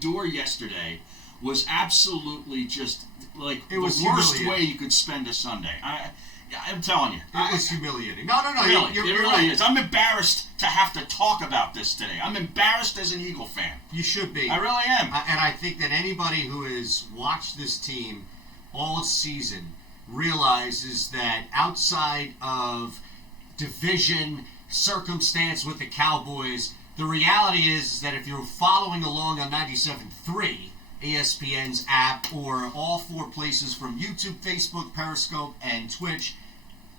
door yesterday was absolutely just like It the was worst humiliating. way you could spend a Sunday. I'm telling you. It was humiliating. No, Really, you're it really right. is. I'm embarrassed to have to talk about this today. I'm embarrassed as an Eagle fan. You should be. I really am. And I think that anybody who has watched this team all season realizes that outside of division circumstance with the Cowboys, the reality is that if you're following along on 97.3, ESPN's app, or all four places from YouTube, Facebook, Periscope, and Twitch,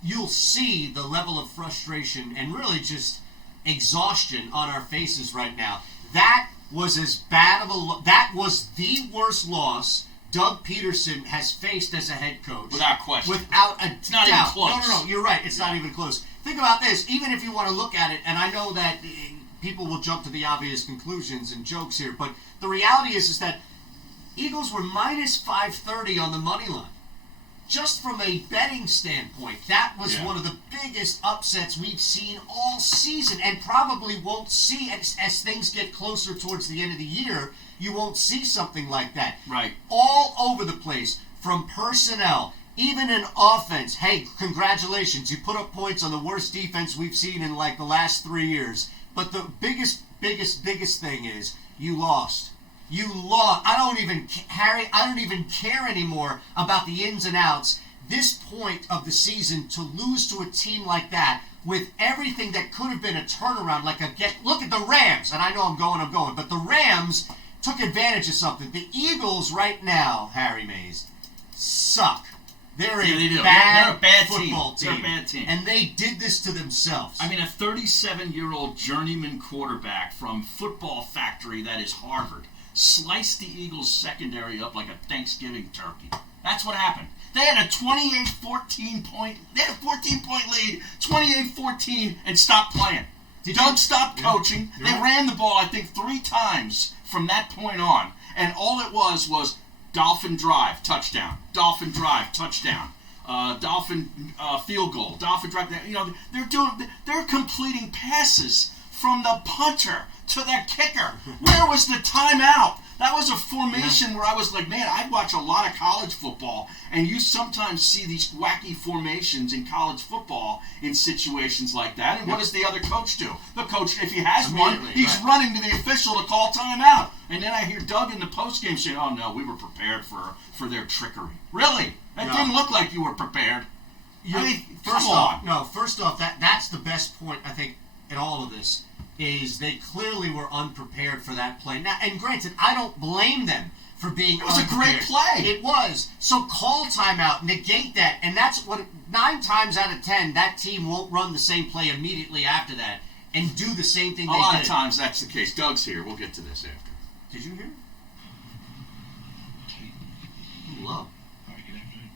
you'll see the level of frustration and really just exhaustion on our faces right now. That was as bad of a that was the worst loss Doug Peterson has faced as a head coach. Without question. Without a It's not doubt. even close. No, you're right. It's not even close. Think about this. Even if you want to look at it, and I know that people will jump to the obvious conclusions and jokes here, but the reality is that Eagles were minus 530 on the money line. Just from a betting standpoint, that was one of the biggest upsets we've seen all season, and probably won't see as things get closer towards the end of the year. You won't see something like that. Right. All over the place, from personnel, even in offense. Hey, congratulations. You put up points on the worst defense we've seen in like the last 3 years. But the biggest thing is you lost. You lost. I don't even care anymore about the ins and outs. This point of the season, to lose to a team like that with everything that could have been a turnaround, look at the Rams, and I know I'm going, but the Rams took advantage of something. The Eagles right now, Harry Mays, suck. They're they're a bad team. football team. They're a bad team. And they did this to themselves. I mean, a 37-year-old journeyman quarterback from Football Factory, that is Harvard, sliced the Eagles' secondary up like a Thanksgiving turkey. That's what happened. They had a 14-point lead, 28-14, and stopped playing. Doug stopped coaching. They ran the ball, I think, 3 times from that point on. And all it was Dolphin drive, touchdown. Dolphin drive, touchdown. Dolphin field goal. Dolphin drive. They're completing passes from the punter to the kicker. Where was the timeout? That was a formation where I was like, man, I watch a lot of college football, and you sometimes see these wacky formations in college football in situations like that. And what does the other coach do? The coach, if he has one, he's running to the official to call timeout. And then I hear Doug in the postgame saying, oh, no, we were prepared for their trickery. Really? That didn't look like you were prepared. First off, that's the best point, I think, in all of this, is they clearly were unprepared for that play. Now, and granted, I don't blame them for being unprepared. It was a great play. It was. So call timeout, negate that, and that's what 9 times out of 10, that team won't run the same play immediately after that and do the same thing they did. A lot of times that's the case. Doug's here. We'll get to this after. Did you hear? Hello. All right, good afternoon.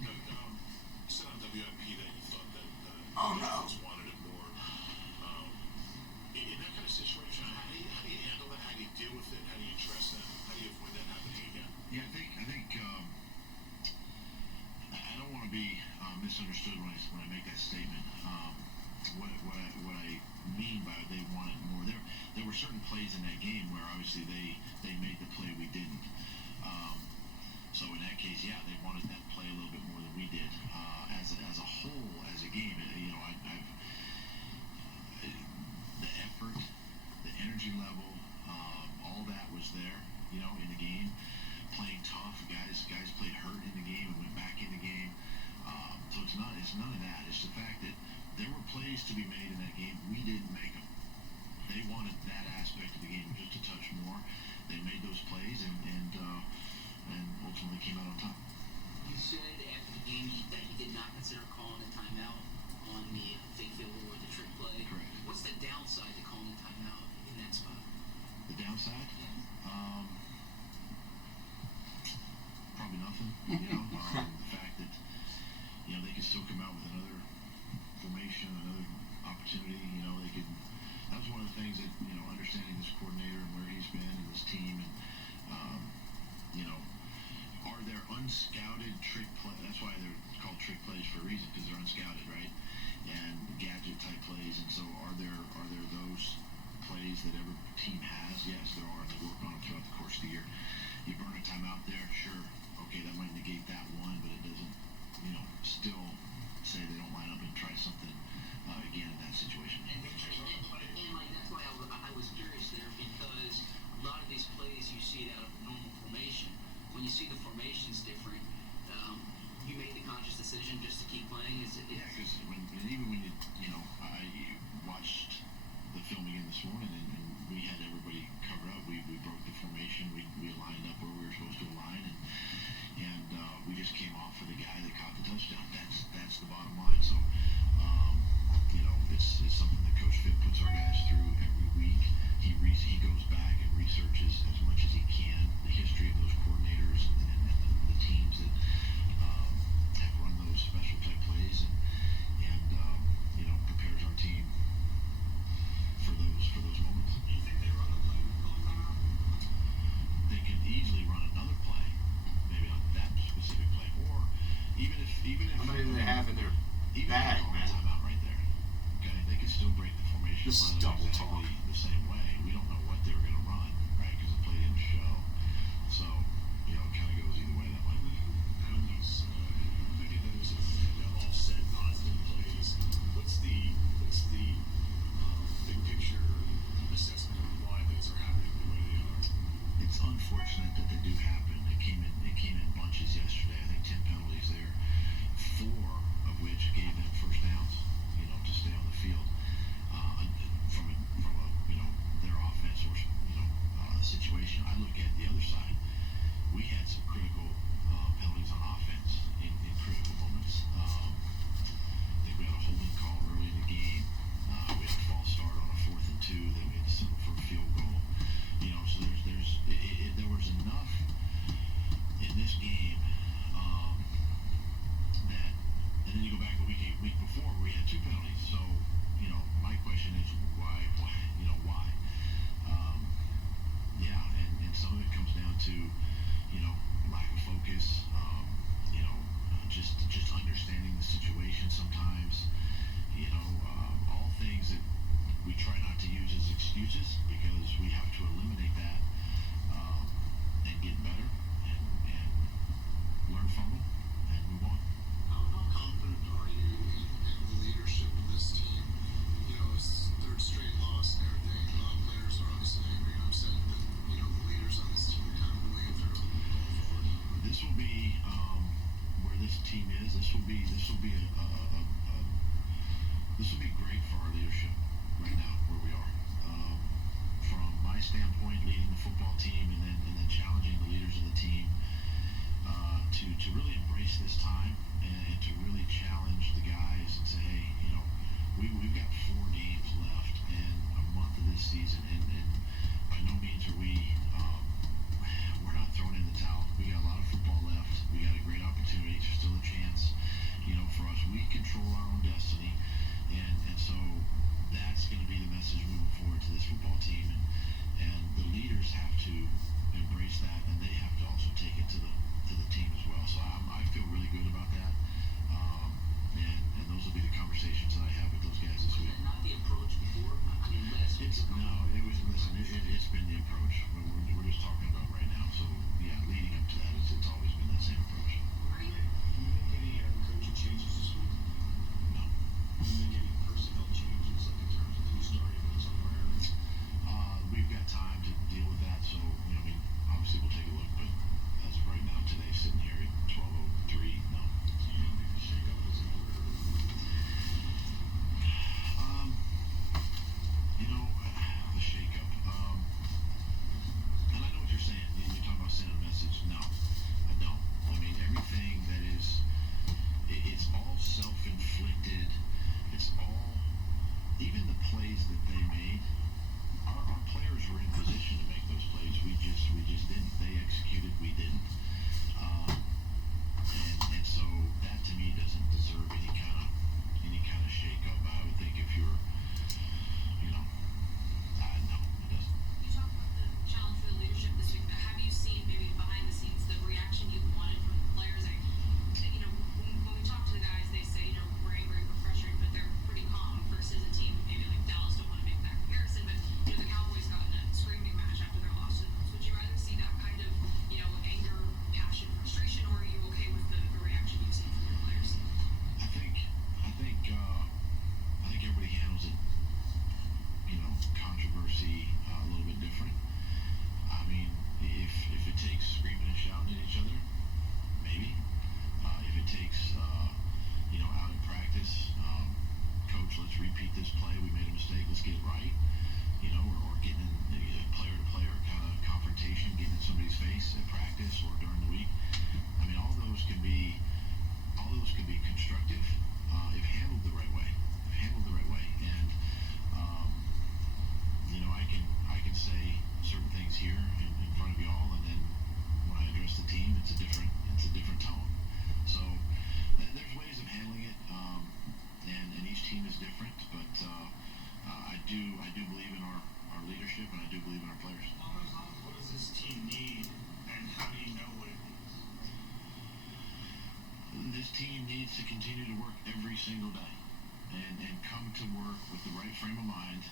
Doug, you said on WIP that you thought that Oh, no. wanted it more. In that kind of situation, how do you handle that? How do you deal with it? How do you address that? How do you avoid that happening again? Yeah, I think I don't want to be misunderstood when I make that statement. What I mean by they wanted more, there were certain plays in that game where obviously they made the play we didn't. So in that case, yeah, they wanted that play a little bit more than we did. As a whole, as a game, I've the effort, the energy level, all that was there, in the game. Playing tough, guys played hurt in the game and went back in the game. So it's none of that. It's the fact that there were plays to be made in that game. We didn't make them. They wanted that aspect of the game just a touch more. They made those plays and ultimately came out on top. You said after the game that you did not consider calling a timeout on the fake field goal or the trick play. Correct. What's the downside to calling a timeout in that spot? The downside? Probably nothing. The fact that they could still come out with another formation, another opportunity. They could. That was one of the things that understanding this coordinator and where he's been and this team and are there unscouted trick plays? That's why they're called trick plays for a reason, because they're unscouted, right? And gadget type plays. And so are there those plays that every team has. Yes, there are, and they work on them throughout the course of the year. You burn a timeout there, sure. Okay, that might negate that one, but it doesn't, still say they don't line up and try something again in that situation. And like that's why I was curious there, because a lot of these plays you see it out of the normal formation. When you see the formations different, you made the conscious decision just to keep playing. Yeah, because even when I watched the film again this morning, and we had everybody covered up. We broke the formation. We aligned up where we were supposed to align, and we just came off of the guy that caught the touchdown. That's the bottom line. So, it's something that Coach Fitt puts our guys through every week. He goes back and researches as much as he can the history of those coordinators and the teams that have run those special type plays, and prepares our team for those moments. You think they run the play with color timeout? They could easily run another play, maybe not that specific play, or even if How many do they have in their bag, man? Timeout right there. Okay, they could still break the formation. This is line double exactly talk. the same way. We don't know what they were going to run, right? Because the play didn't show. So it kind of goes either way that way. Penalties, many of those have offset positive plays. What's the big picture assessment of why those are happening the way they are? It's unfortunate that they do happen. It came in bunches yesterday. I think 10 penalties there, 4 of which gave them first downs, to stay on the field. From a their offense or situation. I look at the other side. We had some critical penalties on offense in critical moments. I think we had a holding call early in the game. We had a false start on a 4th and 2 that we had to settle for a field goal. So there was enough in this game that, and then you go back a week before where we had 2 penalties. So my question is why? And some of it comes down to lack of focus. Just understanding the situation sometimes. All things that we try not to use as excuses, because we have to eliminate that and get better and learn from it and move on. How confident are you in the leadership of this team? It's third straight loss and everything. A lot of players are obviously angry and upset that, the leaders on this team are kind of really if they're going forward. This will be where this team is. This will be great for our leadership right now where we are. From my standpoint, leading the football team and then challenging the leaders of the team to really embrace this time and to really challenge the guys and say, hey, we've got 4 games left and a month of this season, and by no means are we're not throwing in the towel. We got a lot of football left. We got a great opportunity. There's still a chance, for us. We control our own destiny, and so that's going to be the message moving forward to this football team, and the leaders have to embrace that, and they have to also take it to the team as well. So I feel really good about that, and those will be the conversations that I have with those guys this week. Was that not the approach before? I mean, last week. It's been the approach. We're just talking about right now. So yeah, leading up to that, it's always been that same approach. Do you make any coaching changes this week? No. Do you make any personnel changes, like in terms of who's starting and somewhere? We've got time to deal with that, so obviously we'll take a look at each other, maybe. If it takes, out in practice, coach, let's repeat this play. We made a mistake. Let's get it right. Or getting in player-to-player kind of confrontation, getting in somebody's face at practice or during the week. I mean, all those can be constructive if handled the right way. And I can say certain things here in front of you all, and then when I address the team, it's a different tone. So there's ways of handling it, and each team is different. But I do believe in our leadership, and I do believe in our players. What does this team need, and how do you know what it needs? This team needs to continue to work every single day, and come to work with the right frame of mind.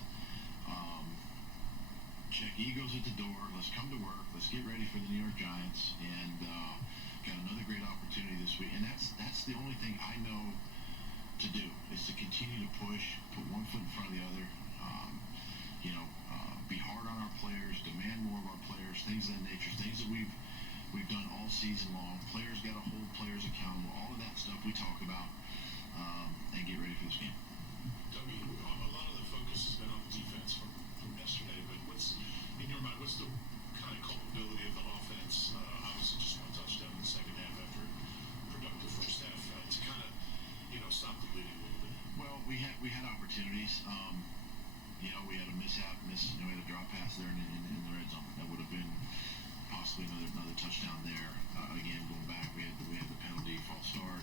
Check egos at the door. Let's come to work. Let's get ready for the New York Giants, and got another great opportunity this week. And that's the only thing I know to do, is to continue to push, put one foot in front of the other. Be hard on our players, demand more of our players, things of that nature, things that we've done all season long. Players got to hold players accountable. All of that stuff we talk about, and get ready for this game. Dougie, a lot of the focus has been on the defense from yesterday, but what's the kind of culpability of the offense? Obviously, just one touchdown in the second half after a productive first half to kind of stop the bleeding a little bit. Well, we had opportunities. We had a mishap. We had a drop pass there in the red zone. That would have been possibly another touchdown there. Again, going back, we had the penalty, false start.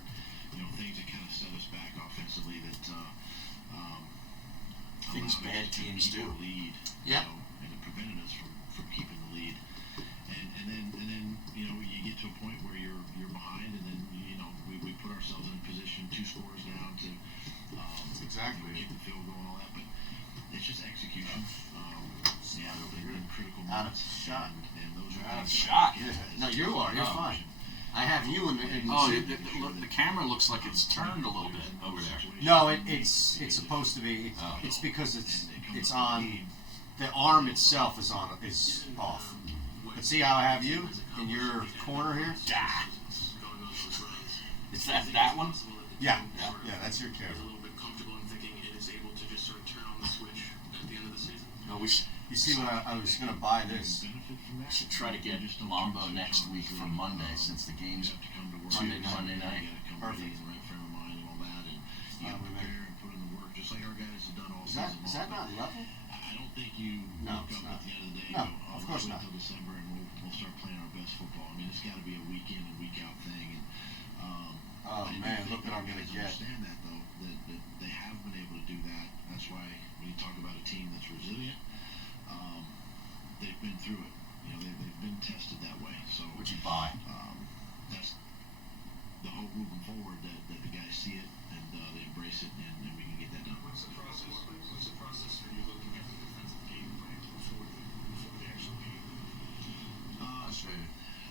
Things that kind of set us back offensively that Things bad teams do. Lead. Yep. And it prevented us from keeping the lead. And then you get to a point where you're behind, and then we put ourselves in a position 2 scores down to Exactly. kick the field goal and all that, but it's just execution. And critical Out of moments. shot. And those are Out of things that shot. No, you are. You're fine. I have you in. Oh, the camera looks like it's turned a little bit over there. No, it's supposed to be. Oh. It's because it's on. The arm itself is off. But see how I have you in your corner here? Ah. Is that one? Yeah, that's your camera. A little bit comfortable in thinking it is able to just sort of turn on the switch at the end of the season. No, we You see when I was going to buy this. should try to get Mambo next week for Monday, since the game's Monday night. Perfect. Is that not level? I don't think you No, wake it's up not. at the end of the day No, and go, of course wait not. until December and we'll start playing our best football. I mean, it's got to be a week in and week out thing. And Oh, I do man, think look what our I'm gonna guys get. understand that, though, that they have been able to do that. That's why when you talk about a team that's resilient, they've been through it. They've been tested that way. So What'd you buy? that's the hope moving forward, that the guys see it and they embrace it, and we can get that done. What's the process for you looking at the defensive game plan before the actual game? I'll show you.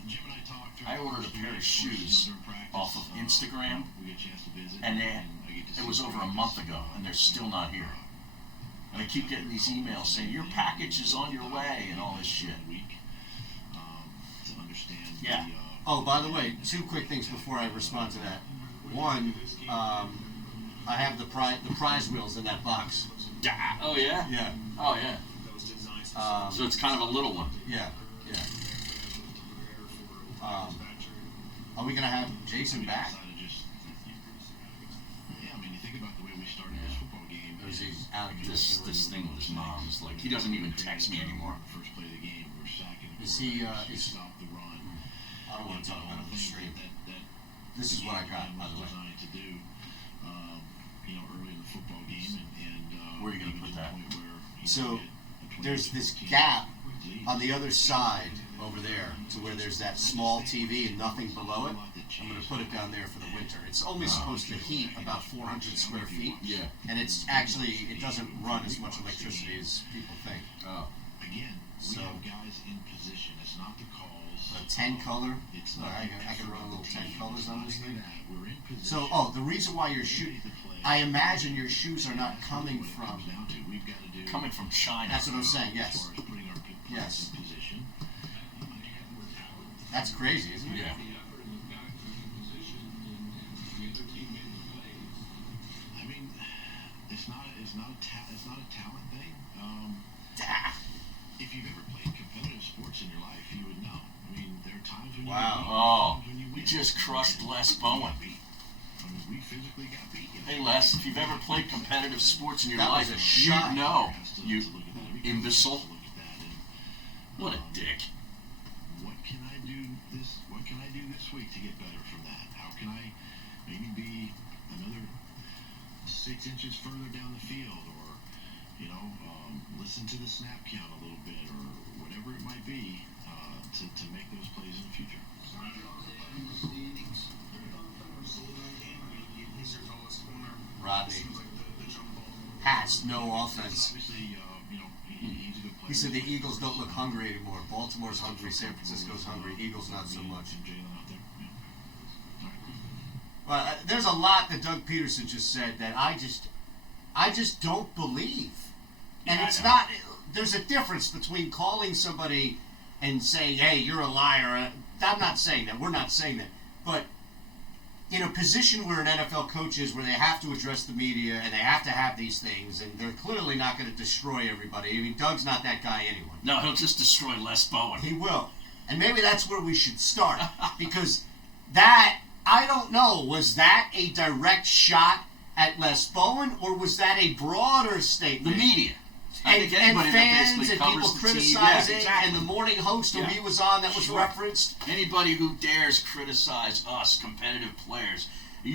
Jim and I talked. I ordered a pair of shoes off of Instagram, We get a chance to visit, and I get to it was see over a practice, month ago, and they're still not here. And I keep getting these emails saying your package is on your way and all this shit. To understand Yeah. the, Oh, by the way, 2 quick things before I respond to that. One, I have the prize wheels in that box. Yeah. Oh yeah. Yeah. Oh yeah. Those designs So it's kind of a little one. Yeah. Are we gonna have Jason back? Yeah, I mean, you think about the way we started this football game. Or is he out of This thing with his mom is like, he doesn't even text me anymore. First play of the game, we're sacking. Is he, is stop the run? I don't want to talk about it on the stream. That This is what I got, by the way. was designed to do, early in the football game, and Where are you gonna even put to the that? point where, So, get a there's 26 this team gap lead. on the other side over there to where there's that small TV and nothing below it. I'm going to put it down there for the winter. It's only supposed to heat about 400 square feet. Yeah. And it's actually, it doesn't run as much electricity as people think. Oh. Again, we So- have guys in position. It's not the calls. A 10 color. It's I can run a little 10 colors on this thing. We're in position. So, the reason why your shoe, I imagine your shoes are not coming from. We've got to do. Coming from China. That's what I'm saying. As Yes. far as putting our players Yes. in position. That's crazy, isn't it? Yeah. The effort and the guys were in position, and the other team made the plays. I mean, it's not a talent thing. If you've ever played competitive sports in your life, you would know. I mean, there are times when you Wow. win, Oh, times when you we win. just crushed Les We Bowen. got beat. I mean, we physically got beat. Hey Les, if you've ever played competitive sports in your That was life, a shot. you know. Has to You look at that. Every coach imbecile. has to look at that and, What a dick. what can I do this week to get better from that? How can I maybe be another 6 inches further down the field, or listen to the snap count a little bit, or whatever it might be, to make those plays in the future. Rodney has no offense. Obviously, he's a good player. He said the Eagles don't look hungry anymore. Baltimore's hungry, San Francisco's hungry, Eagles not so much. And Jalen out there. Yeah. Well, there's a lot that Doug Peterson just said that I just don't believe. And Yeah, it's I know. not. There's a difference between calling somebody and saying, "Hey, you're a liar." I'm not saying that. We're not saying that. But in a position where an NFL coach is, where they have to address the media and they have to have these things, and they're clearly not going to destroy everybody. I mean, Doug's not that guy anyway. No, he'll just destroy Les Bowen. He will. And maybe that's where we should start. Because that, I don't know, was that a direct shot at Les Bowen, or was that a broader The statement? media. I And, think and anybody that fans basically and covers people the criticizing, team. Yeah, exactly. and the morning host who Yeah. he was on that was Sure. referenced. Anybody who dares criticize us, competitive players,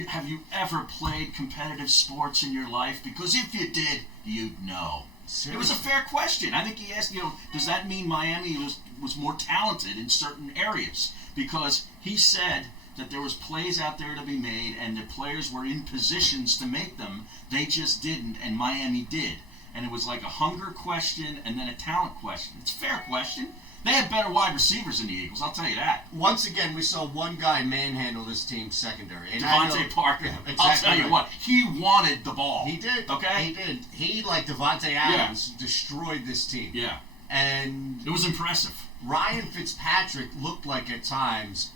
have you ever played competitive sports in your life? Because if you did, you'd know. It was a fair question. I think he asked, does that mean Miami was more talented in certain areas? Because he said that there was plays out there to be made, and the players were in positions to make them. They just didn't, and Miami did. And it was like a hunger question and then a talent question. It's a fair question. They had better wide receivers than the Eagles, I'll tell you that. Once again, we saw one guy manhandle this team's secondary. And I know- Devontae Parker. Yeah, I'll exactly tell you right. what, he wanted the ball. He did. Okay? He did. He, like Devontae Adams, destroyed this team. Yeah. And It was impressive. Ryan Fitzpatrick looked like at times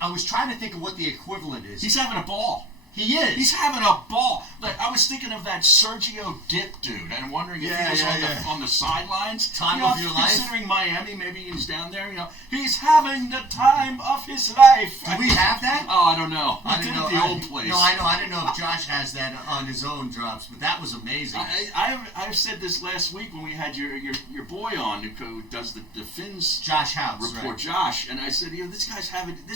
I was trying to think of what the equivalent is. He's having a ball. He is. He's having a ball. Like, I was thinking of that Sergio Dip dude, and wondering if Yeah, he was yeah. on the sidelines. Time of your life? Considering Miami, maybe he's down there. He's having the time of his life. Do we have that? Oh, I don't know. We I did didn't it know. at the old place. No, I know. I didn't know if Josh has that on his own drops, but that was amazing. I've said this last week when we had your boy on who does the Finns Josh House, report, right? Josh, and I said, this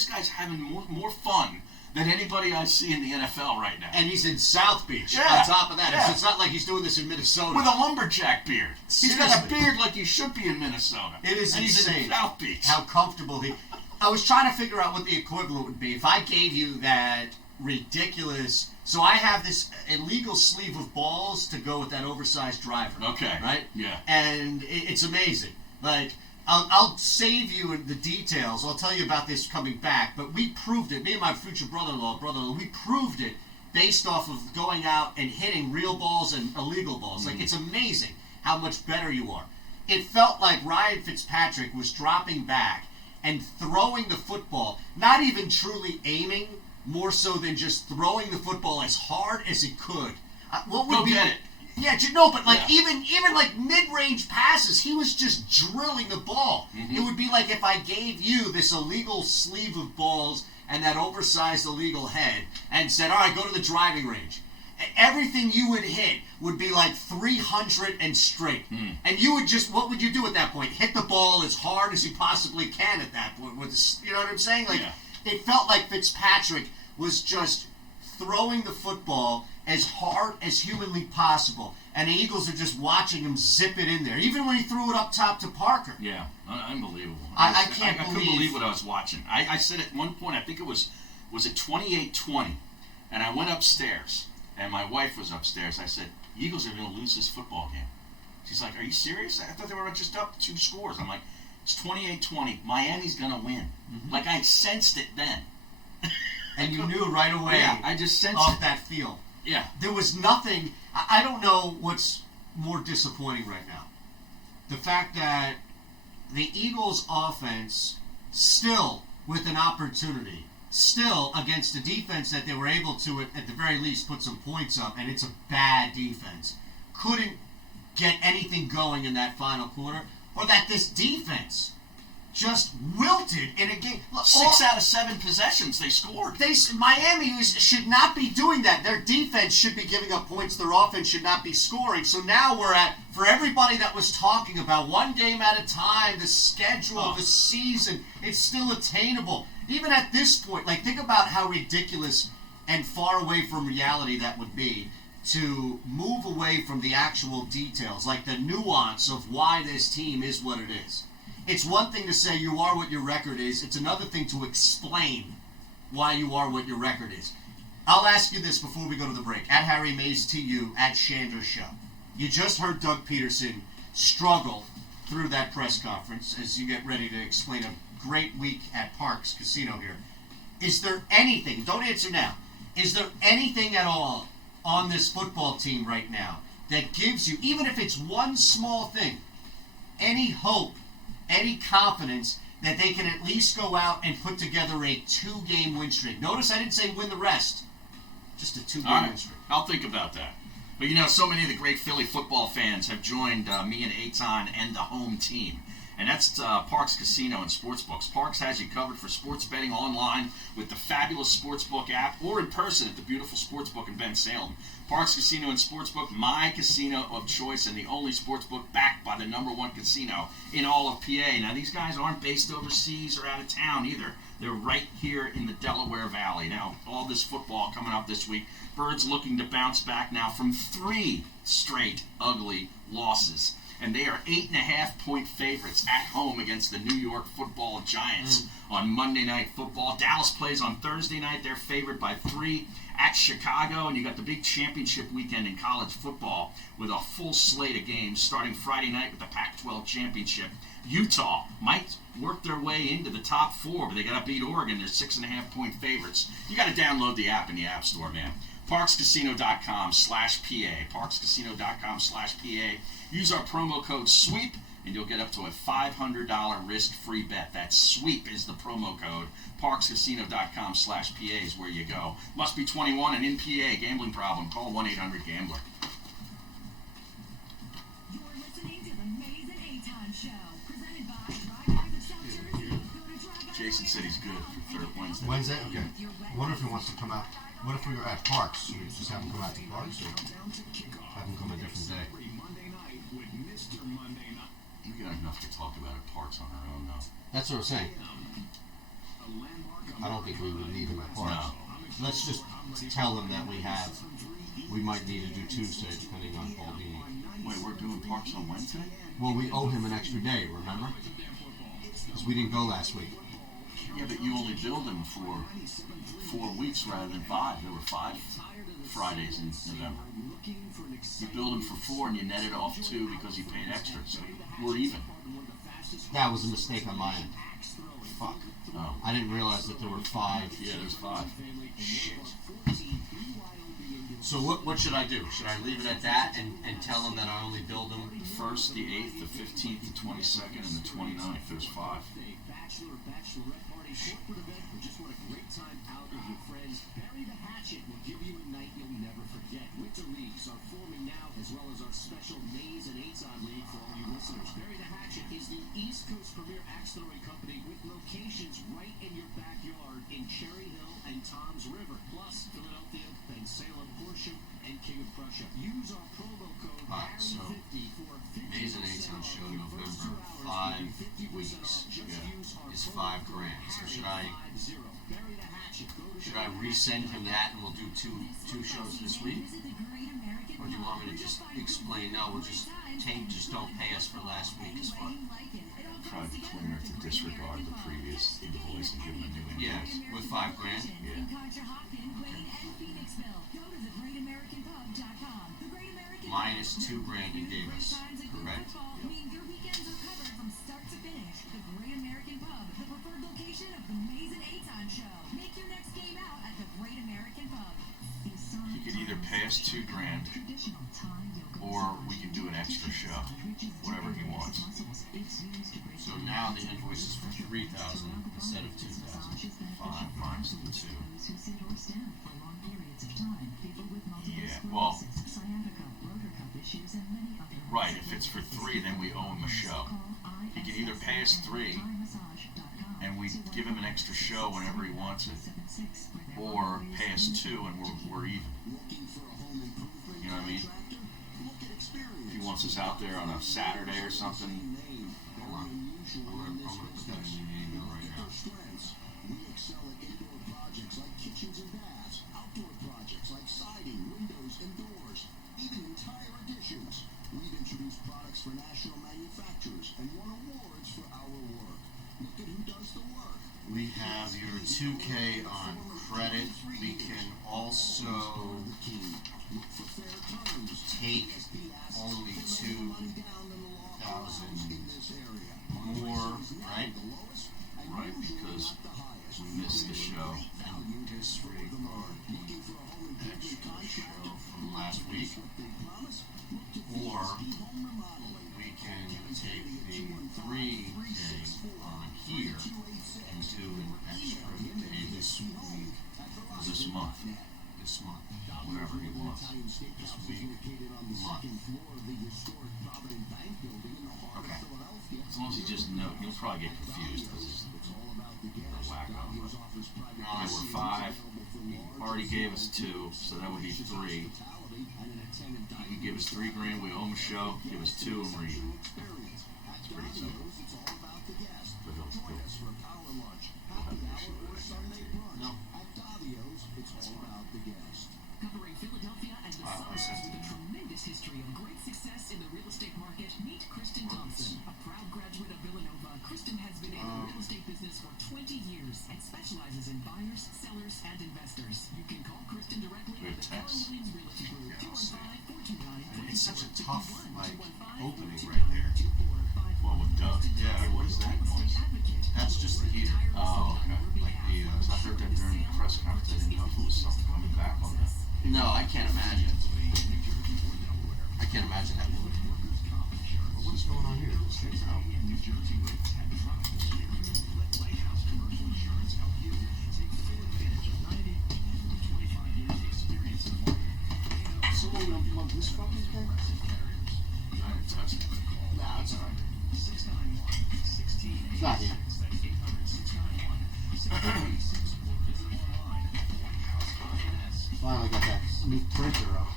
guy's having more fun than anybody I see in the NFL right now. And he's in South Beach. Yeah, On top of that, yeah. it's not like he's doing this in Minnesota. With a lumberjack beard. He's got a Seriously. beard like you should be in Minnesota. It is and insane. He's in South Beach. How comfortable he. I was trying to figure out what the equivalent would be if I gave you that ridiculous. So I have this illegal sleeve of balls to go with that oversized driver. Okay. Right. Yeah. And it's amazing. Like I'll save you the details. I'll tell you about this coming back. But we proved it. Me and my future brother-in-law, we proved it based off of going out and hitting real balls and illegal balls. Like, it's amazing how much better you are. It felt like Ryan Fitzpatrick was dropping back and throwing the football, not even truly aiming, more so than just throwing the football as hard as he could. What would Go be get it. Yeah, no, but like Yeah. even like mid-range passes, he was just drilling the ball. Mm-hmm. It would be like if I gave you this illegal sleeve of balls and that oversized illegal head and said, all right, go to the driving range. Everything you would hit would be like 300 and straight. And you would just, what would you do at that point? Hit the ball as hard as you possibly can at that point. You know what I'm saying? Like, Yeah. It felt like Fitzpatrick was just throwing the football as hard as humanly possible, and the Eagles are just watching him zip it in there, even when he threw it up top to Parker. Yeah, unbelievable. I can't I couldn't believe- believe what I was watching. I said at one point, I think it was it 28-20, and I went upstairs, and my wife was upstairs. I said, Eagles are going to lose this football game. She's like, are you serious? I thought they were just up 2 scores. I'm like, it's 28-20. Miami's going to win. Like, I sensed it then. And you knew right away Yeah, I just sensed off it. that field. Yeah. There was nothing. I don't know what's more disappointing right now. The fact that the Eagles' offense still with an opportunity. Still, against a defense that they were able to, at the very least, put some points up, and it's a bad defense. Couldn't get anything going in that final quarter, or that this defense just wilted in a game. Look, 6 out of 7 possessions they scored. Miami should not be doing that. Their defense should be giving up points. Their offense should not be scoring. So now we're at, for everybody that was talking about one game at a time, the schedule, the season, it's still attainable. Even at this point, like, think about how ridiculous and far away from reality that would be to move away from the actual details, like the nuance of why this team is what it is. It's one thing to say you are what your record is. It's another thing to explain why you are what your record is. I'll ask you this before we go to the break. At Harry Mays TU, at Shandor Show. You just heard Doug Peterson struggle through that press conference as you get ready to explain a great week at Parks Casino here. Is there anything, don't answer now, is there anything at all on this football team right now that gives you, even if it's one small thing, any hope, any confidence that they can at least go out and put together a 2-game win streak? Notice I didn't say win the rest. Just a 2-game win streak. I'll think about that. But so many of the great Philly football fans have joined me and Eitan and the home team. And that's Parks Casino and Sportsbooks. Parks has you covered for sports betting online with the fabulous Sportsbook app or in person at the beautiful Sportsbook in Ben Salem. Parks Casino and Sportsbook, my casino of choice and the only sportsbook backed by the #1 casino in all of PA. Now, these guys aren't based overseas or out of town either. They're right here in the Delaware Valley. Now, all this football coming up this week. Birds looking to bounce back now from 3 straight ugly losses. And they are 8.5-point favorites at home against the New York Football Giants on Monday Night Football. Dallas plays on Thursday night. They're favored by 3 at Chicago. And you got the big championship weekend in college football with a full slate of games starting Friday night with the Pac-12 championship. Utah might work their way into the top 4, but they got to beat Oregon. They're 6.5-point favorites. You got to download the app in the App Store, man. ParksCasino.com/PA. ParksCasino.com/PA. Use our promo code SWEEP, and you'll get up to a $500 risk-free bet. That SWEEP is the promo code. ParksCasino.com/PA is where you go. Must be 21 and in PA. Gambling problem. Call 1-800-GAMBLER. You're listening to the Mays and Eitan Show, presented by Drivers of South Jersey. Go to Jason said he's good for third Wednesday. Wednesday? Okay. I wonder if he wants to come out. What if we were at Parks? We just have him come out to Parks, or have him come a different day? We got enough to talk about at Parks on our own, though. That's what I'm saying. I don't think we would need him at Parks. Let's just tell him that we might need to do Tuesday, depending on Paul Dini. Wait, we're doing Parks on Wednesday? Well, we owe him an extra day, remember? Because we didn't go last week. Yeah, but you only billed him for 4 weeks rather than 5. There were 5 Fridays in November. You billed him for 4 and you netted off 2 because you paid extra, so we're even. That was a mistake on my end. Fuck. Oh. I didn't realize that there were 5. Yeah, there's 5. Shit. So what should I do? Should I leave it at that and tell him that I only billed him? The 1st, the 8th, the 15th, the 22nd, and the 29th. There's 5. Bachelorette party, corporate event, or just want a great time out with your friends, Bury the Hatchet will give you a night you'll never forget. Winter leagues are forming now, as well as our special Mays and Eitan League for all you listeners. Bury the Hatchet is the East Coast premier axe throwing company with locations right in your backyard in Cherry Hill and Toms River, plus Philadelphia, Ben Salem, Horsham, and King of Prussia. Use our promo code HARRY50 for Mays and Eitan show November, 5 weeks. Is $5,000. So should I resend him that and we'll do two shows this week? Or do you want me to just explain? No, we'll just don't pay us for last week is fine. Probably cleaner to disregard the previous invoice and give him a new invoice. Yeah, with $5,000. Yeah. Minus $2,000 you gave us. Correct. You could either pay us us $2,000, or we can do an extra show, whatever he wants. So now the invoice is for $3,000 instead of $2,000. 5 minus the 2. Yeah, well, right, if it's for 3, then we owe him a show. He can either pay us 3, and we give him an extra show whenever he wants it, or pay us 2 and we're even. You know what I mean? If he wants us out there on a Saturday or something. Hold on. I'm gonna put that in your email right now. We excel at indoor projects like kitchens and baths, outdoor projects like siding, windows, and doors, even entire additions. We've introduced products for national manufacturers and won awards for our work. Look at who does the work. We have your 2K on credit. We can also take only 2,000 more, right? Right, because we missed the show. Disregard the extra show from last week. Or we can take the 3K on here and do an extra day this week. This month. This month. Whatever he wants. This week, month. Okay. As long as he just knows, he'll probably get confused because he's a wacko. There were 5. He already gave us 2, so that would be 3. He could give us $3,000. We owe him a show. Give us 2, and we're even. It's pretty simple. But he'll have an issue with that. No. Covering Philadelphia and the suburbs with a tremendous history of great success in the real estate market, meet Kristen Thompson. A proud graduate of Villanova, Kristen has been in the real estate business for 20 years and specializes in buyers, sellers, and investors. You can call Kristen directly We at have the text. Carolines Realty Group, 215-429-2451. It's such a tough, opening right there. Well, with Doug. Yeah, what is that noise? That's just the heater. Oh, okay. Like the, I heard that during the press conference. I didn't know if it was something coming back on that. No, I can't imagine. I can't imagine that movie. What's going on here? This thing's out. Someone unplug this fucking thing? I didn't touch it. Nah, it's alright. It's not here. Finally got that new printer up.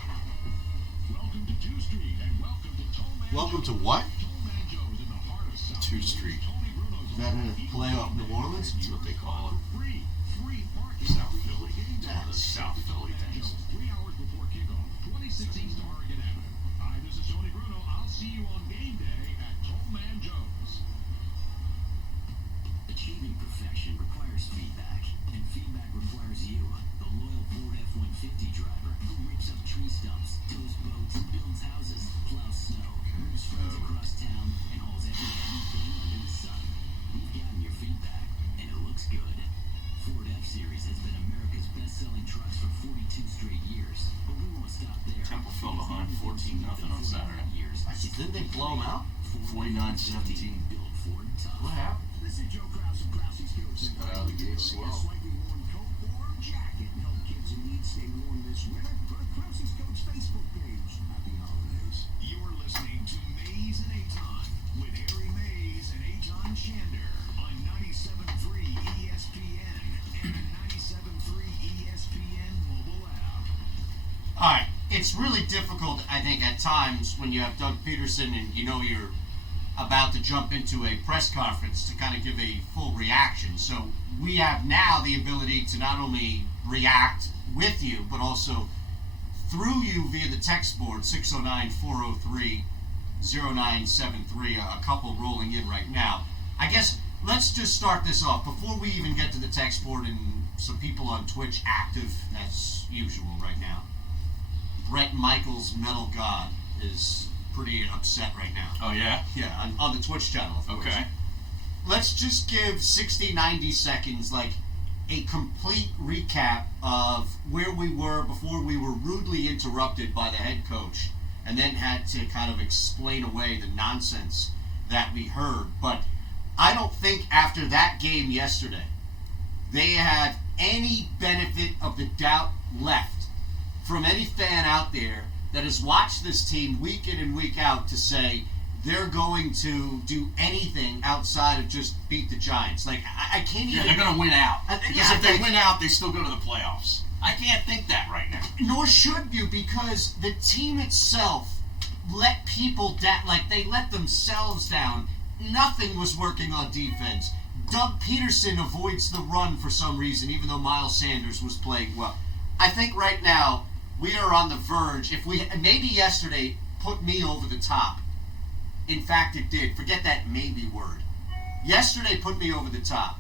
Welcome to what? 2 Street. Is that in a play off New Orleans? That's what they call it. South Philly. It's one of those South Philly things. 3 hours before kickoff, 26 East Oregon Avenue. Hi, this is Tony Bruno. I'll see you on game day at Tollman Joe's. Achieving perfection requires feedback, and feedback requires you, the loyal Ford F-150 driver who rips up tree stumps, tows boats, builds houses, plows snow, moves friends across town, and hauls every heavy thing under the sun. We've gotten your feedback, and it looks good. Ford F-Series has been America's best-selling trucks for 42 straight years, but we won't stop there. Temple fell behind 14-0 on Saturday. Didn't they blow them out? 49-17. Build Ford tough. What happened? This is Joe Krause of Krause's Coats. Got out of the gate slow. Slightly worn coat or jacket and help kids in need stay warm this winter. Go to Krause's Coats Facebook page. Happy holidays. You're listening to Mays and Aton with Harry Mays and Aton Shander on 97.3 ESPN and the 97.3 ESPN mobile app. All right. It's really difficult, I think, at times when you have Doug Peterson and you know you're about to jump into a press conference to kind of give a full reaction. So we have now the ability to not only react with you, but also through you via the text board, 609-403-0973, a couple rolling in right now. I guess let's just start this off. Before we even get to the text board and some people on Twitch active as usual right now, Brett Michaels, Metal God, is pretty upset right now. Oh, yeah? Yeah, on the Twitch channel, of course. Okay. Let's just give 60, 90 seconds, like, a complete recap of where we were before we were rudely interrupted by the head coach and then had to kind of explain away the nonsense that we heard. But I don't think after that game yesterday they have any benefit of the doubt left from any fan out there that has watched this team week in and week out to say they're going to do anything outside of just beat the Giants. Like, I can't even... Yeah, they're going to win out. Because yeah, if they win out, they still go to the playoffs. I can't think that right now. Nor should you, because the team itself let people down. Like, they let themselves down. Nothing was working on defense. Doug Peterson avoids the run for some reason, even though Miles Sanders was playing well. I think right now we are on the verge. If we maybe yesterday put me over the top. In fact, it did. Forget that maybe word. Yesterday put me over the top.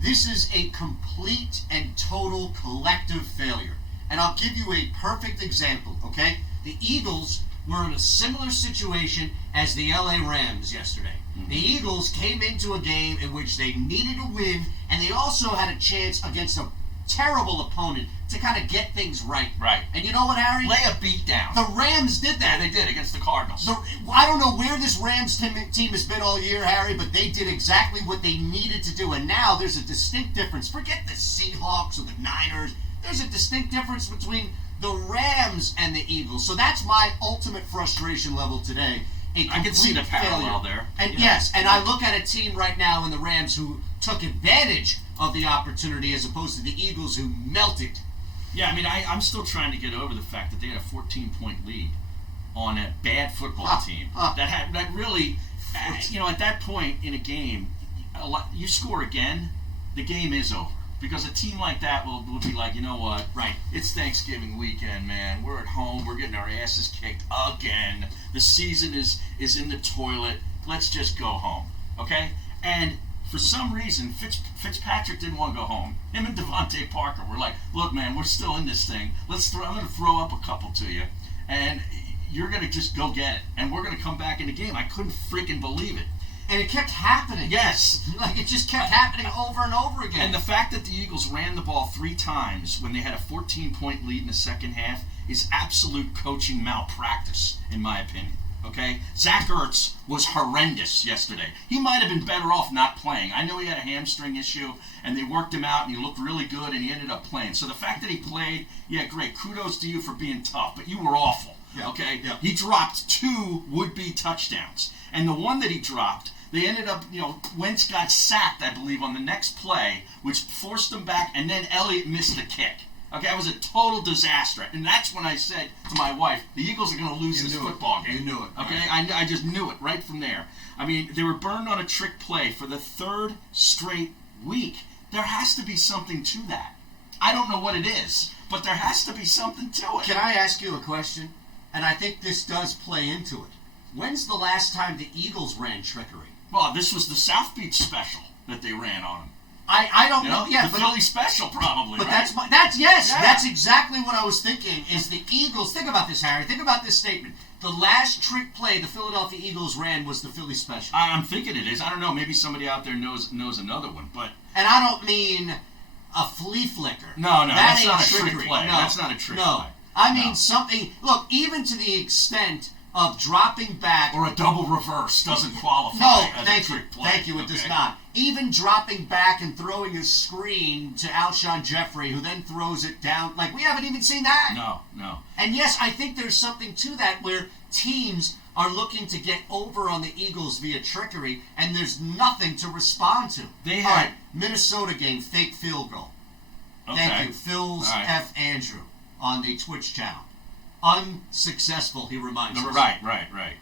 This is a complete and total collective failure. And I'll give you a perfect example, okay? The Eagles were in a similar situation as the LA Rams yesterday. Mm-hmm. The Eagles came into a game in which they needed to win, and they also had a chance against a terrible opponent to kind of get things right. Right. And you know what, Harry? Lay a beat down. The Rams did that. Yeah, they did against the Cardinals. I don't know where this Rams team has been all year, Harry, but they did exactly what they needed to do. And now there's a distinct difference. Forget the Seahawks or the Niners. There's a distinct difference between the Rams and the Eagles. So that's my ultimate frustration level today. I can see the parallel failure. there. And yes, and I look at a team right now in the Rams who took advantage of the opportunity as opposed to the Eagles who melted. Yeah, I mean, I'm still trying to get over the fact that they had a 14-point lead on a bad football team that really, at that point in a game, you score again, the game is over. Because a team like that will be like, you know what? Right. It's Thanksgiving weekend, man. We're at home. We're getting our asses kicked again. The season is in the toilet. Let's just go home, okay? And for some reason, Fitzpatrick didn't want to go home. Him and Devontae Parker were like, look, man, we're still in this thing. I'm going to throw up a couple to you, and you're going to just go get it. And we're going to come back in the game. I couldn't freaking believe it. And it kept happening. Yes. Like, it just kept happening over and over again. And the fact that the Eagles ran the ball 3 times when they had a 14-point lead in the second half is absolute coaching malpractice, in my opinion. Okay? Zach Ertz was horrendous yesterday. He might have been better off not playing. I know he had a hamstring issue, and they worked him out, and he looked really good, and he ended up playing. So the fact that he played, yeah, great. Kudos to you for being tough, but you were awful. Yeah. Okay? Yeah. He dropped 2 would-be touchdowns. And the one that he dropped, they ended up, Wentz got sacked, I believe, on the next play, which forced them back, and then Elliott missed the kick. Okay, it was a total disaster. And that's when I said to my wife, the Eagles are going to lose this football game. You knew it. Okay, I just knew it right from there. I mean, they were burned on a trick play for the 3rd straight week. There has to be something to that. I don't know what it is, but there has to be something to it. Can I ask you a question? And I think this does play into it. When's the last time the Eagles ran trickery? Well, this was the South Beach special that they ran on them. I don't know. Yeah, the Philly special probably. But right? That's exactly what I was thinking. Is the Eagles? Think about this, Harry. Think about this statement. The last trick play the Philadelphia Eagles ran was the Philly special. I'm thinking it is. I don't know. Maybe somebody out there knows another one. But and I don't mean a flea flicker. No, that that's not a trick play. No, that's not a trick play. I mean something. Look, even to the extent of dropping back or a double reverse doesn't qualify. No, as thank a trick you. play. Thank you. It does not. Even dropping back and throwing a screen to Alshon Jeffrey, who then throws it down. Like, we haven't even seen that. No. And yes, I think there's something to that where teams are looking to get over on the Eagles via trickery, and there's nothing to respond to. They All had right, Minnesota game, fake field goal. Okay. Thank you. Phil's right. F. Andrew on the Twitch channel. Unsuccessful, he reminds us. Right.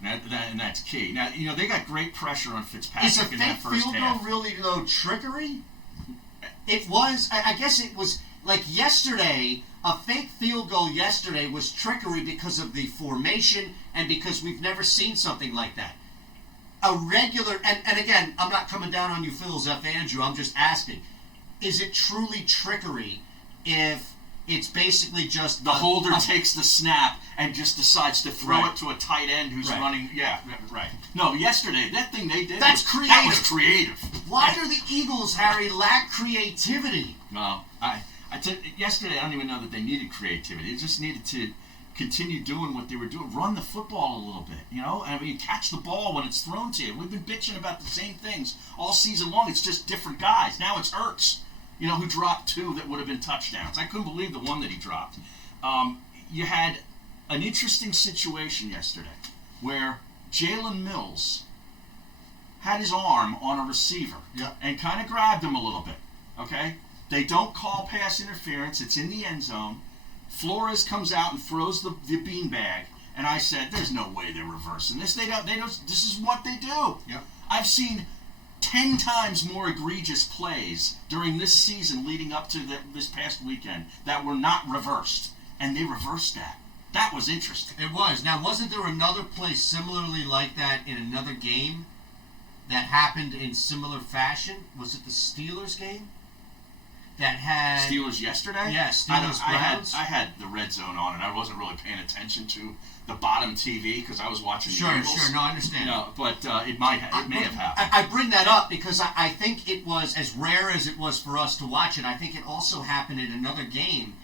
And that's key. Now, they got great pressure on Fitzpatrick Is a in that fake first field goal half. really, though, trickery? It was, I guess it was, like yesterday, a fake field goal yesterday was trickery because of the formation and because we've never seen something like that. A regular, and again, I'm not coming down on you, Phil's F. Andrew, I'm just asking, is it truly trickery if it's basically just The holder takes the snap and just decides to throw Right. it to a tight end who's Right. running. Yeah, right. No, yesterday, that thing they did. That's That was creative. creative. Why do the Eagles, Harry, lack creativity? Well, yesterday, I don't even know that they needed creativity. They just needed to continue doing what they were doing. Run the football a little bit, you know? I mean, catch the ball when it's thrown to you. We've been bitching about the same things all season long. It's just different guys. Now it's Ertz, you know, who dropped 2 that would have been touchdowns. I couldn't believe the one that he dropped. You had an interesting situation yesterday where Jalen Mills had his arm on a receiver Yep. and kind of grabbed him a little bit, okay? They don't call pass interference. It's in the end zone. Flores comes out and throws the beanbag, and I said, "There's no way they're reversing this. They don't. This is what they do." Yep. I've seen 10 times more egregious plays during this season leading up to this past weekend that were not reversed, and they reversed that. That was interesting. It was. Now, wasn't there another play similarly like that in another game that happened in similar fashion? Was it the Steelers game? That had Steelers yesterday? Yeah, Steelers Browns. I had the red zone on, and I wasn't really paying attention to the bottom TV because I was watching Sure, the Eagles. sure. No, I understand. You know, but it may have happened. I bring that up because I think it was as rare as it was for us to watch it. I think it also happened in another game,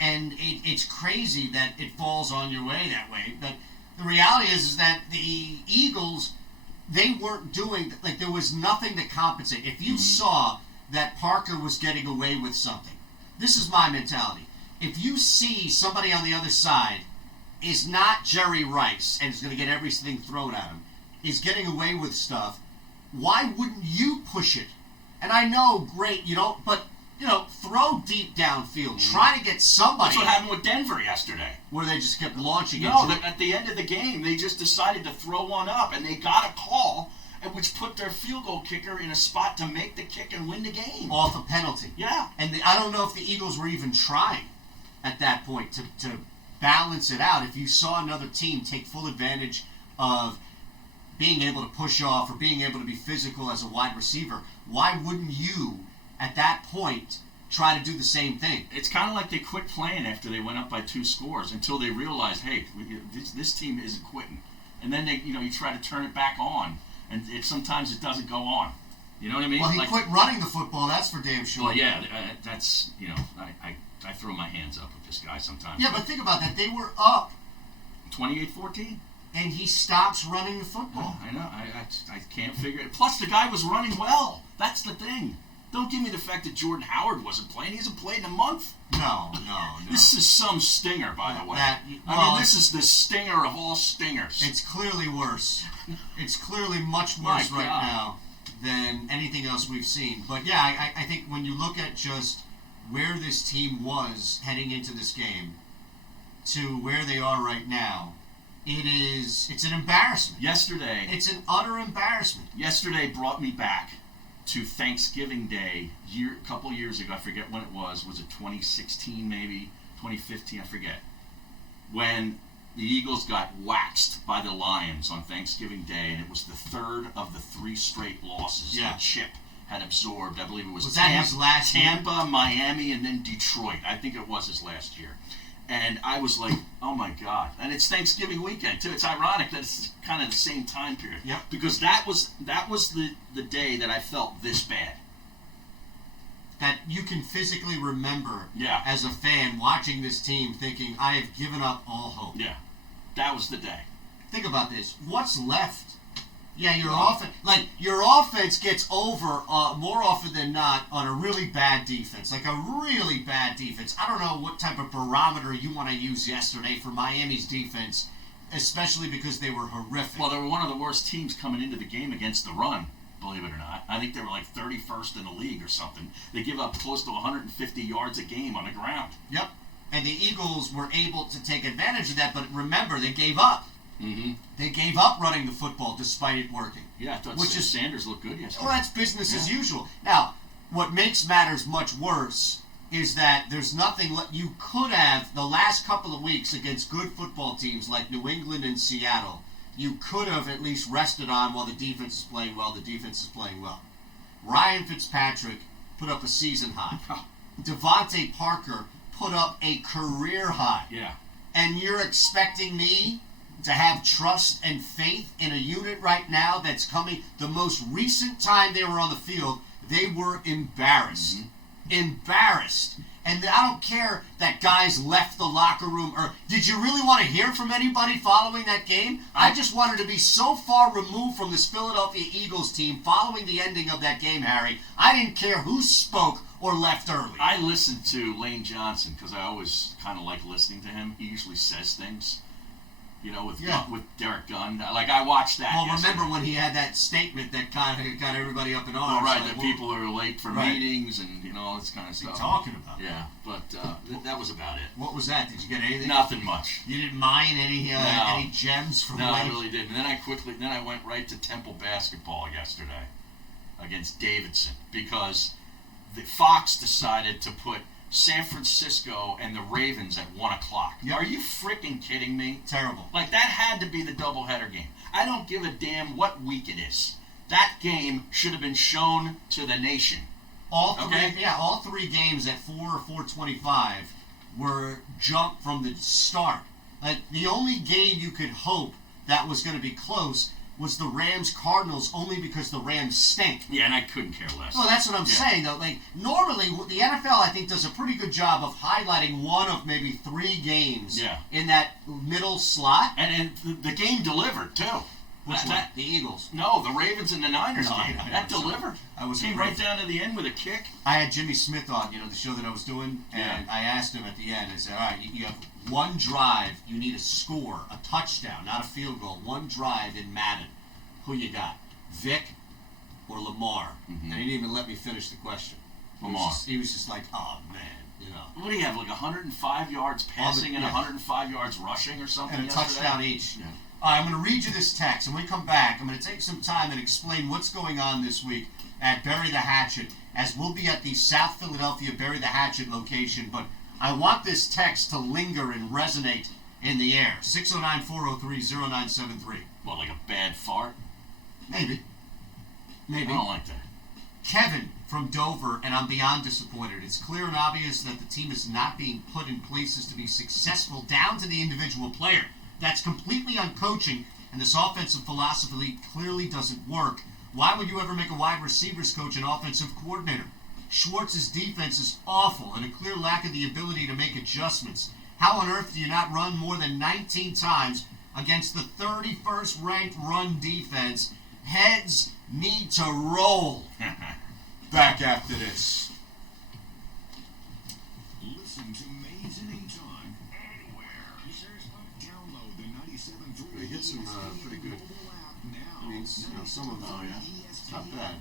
and it's crazy that it falls on your way that way. But the reality is that the Eagles, they weren't doing, like, there was nothing to compensate. If you saw that Parker was getting away with something, this is my mentality. If you see somebody on the other side is not Jerry Rice and is going to get everything thrown at him, is getting away with stuff, why wouldn't you push it? And I know, great, you don't, but, you know, throw deep downfield. Try to get somebody. That's what happened with Denver yesterday. Where they just kept launching No, it. at the end of the game, they just decided to throw one up, and they got a call, which put their field goal kicker in a spot to make the kick and win the game. Off a penalty. Yeah. And I don't know if the Eagles were even trying at that point to balance it out. If you saw another team take full advantage of being able to push off or being able to be physical as a wide receiver, why wouldn't you, at that point, try to do the same thing? It's kind of like they quit playing after they went up by 2 scores until they realized, hey, this team isn't quitting. And then you try to turn it back on, and sometimes it doesn't go on. You know what I mean? Well, he quit running the football, that's for damn sure. Well, yeah, that's, I throw my hands up with this guy sometimes. Yeah, but think about that. They were up, 28-14. and he stops running the football. I know. I can't figure it. Plus, the guy was running well. That's the thing. Don't give me the fact that Jordan Howard wasn't playing. He hasn't played in a month. No. This is some stinger, by the way. This is the stinger of all stingers. It's clearly worse. It's clearly much My worse right God. now than anything else we've seen. But yeah, I think when you look at just where this team was heading into this game to where they are right now, it's an embarrassment. Yesterday It's an utter embarrassment. brought me back to Thanksgiving Day a couple years ago. I forget when it was. Was it 2016 maybe? 2015? I forget. When the Eagles got waxed by the Lions on Thanksgiving Day, and it was the third of the 3 straight losses Yeah. that Chip had absorbed. I believe it was Was that his last year? Tampa, Miami, and then Detroit. I think it was his last year. And I was like, oh my God. And it's Thanksgiving weekend too. It's ironic that it's kind of the same time period. Yep. Because that was the day that I felt this bad. That you can physically remember Yeah. as a fan watching this team thinking, I have given up all hope. Yeah. That was the day. Think about this. What's left? Yeah, your offense gets over more often than not on a really bad defense, like a really bad defense. I don't know what type of barometer you want to use yesterday for Miami's defense, especially because they were horrific. Well, they were one of the worst teams coming into the game against the run, believe it or not. I think they were like 31st in the league or something. They give up close to 150 yards a game on the ground. Yep. And the Eagles were able to take advantage of that, but remember, they gave up. Mm-hmm. They gave up running the football despite it working. Yeah, I thought Sanders looked good yesterday. Well, that's business as usual. Now, what makes matters much worse is that there's nothing you could have the last couple of weeks against good football teams like New England and Seattle. You could have at least rested on while the defense is playing well. The defense is playing well. Ryan Fitzpatrick put up a season high. Devontae Parker put up a career high. Yeah. And you're expecting me to have trust and faith in a unit right now that's coming. The most recent time they were on the field, they were embarrassed. Embarrassed. And I don't care that guys left the locker room. Or did you really want to hear from anybody following that game? I just wanted to be so far removed from this Philadelphia Eagles team following the ending of that game, Harry. I didn't care who spoke or left early. I listened to Lane Johnson because I always kind of like listening to him. He usually says things, with Derek Gunn. Like, I watched that. Well, yesterday. remember when he had that statement that kind of got everybody up in arms? Oh, right, like, that people are late for meetings and, all this kind of What are stuff. you talking about? Yeah, but that was about it. What was that? Did you get anything? Nothing much. You didn't mine any gems from No, I Lane? really didn't. And then I went right to Temple basketball yesterday against Davidson because the Fox decided to put San Francisco and the Ravens at 1 o'clock. Yep. Are you freaking kidding me? Terrible. Like, that had to be the doubleheader game. I don't give a damn what week it is. That game should have been shown to the nation. All three games at 4 or 4:25 were jumped from the start. Like, the only game you could hope that was going to be close was the Rams-Cardinals, only because the Rams stink. Yeah, and I couldn't care less. Well, that's what I'm saying, though. Like, normally, the NFL, I think, does a pretty good job of highlighting one of maybe 3 games in that middle slot. And the game delivered, too. Which one? The Eagles. No, the Ravens and the Niners No, game. I That was- delivered. I was Came afraid. right down to the end with a kick. I had Jimmy Smith on, the show that I was doing, and I asked him at the end, I said, all right, you have one drive, you need a score, a touchdown, not a field goal, one drive in Madden. Who you got, Vic or Lamar? And he didn't even let me finish the question. Lamar. He was just like, oh, man, What do you have, like 105 yards passing and 105 yards rushing or something and a yesterday? touchdown each. Yeah. All right, I'm going to read you this text, and when we come back, I'm going to take some time and explain what's going on this week at Bury the Hatchet, as we'll be at the South Philadelphia Bury the Hatchet location, but I want this text to linger and resonate in the air. 609-403-0973. What, like a bad fart? Maybe. I don't like that. Kevin from Dover, and I'm beyond disappointed. It's clear and obvious that the team is not being put in places to be successful down to the individual player. That's completely on coaching, and this offensive philosophy clearly doesn't work. Why would you ever make a wide receivers coach an offensive coordinator? Schwartz's defense is awful and a clear lack of the ability to make adjustments. How on earth do you not run more than 19 times against the 31st ranked run defense? Heads need to roll. Back after this. Listen to Maze anytime, anywhere. Download the 97.3 They hit some pretty good. now. I mean, some of them. Oh, yeah. It's not bad.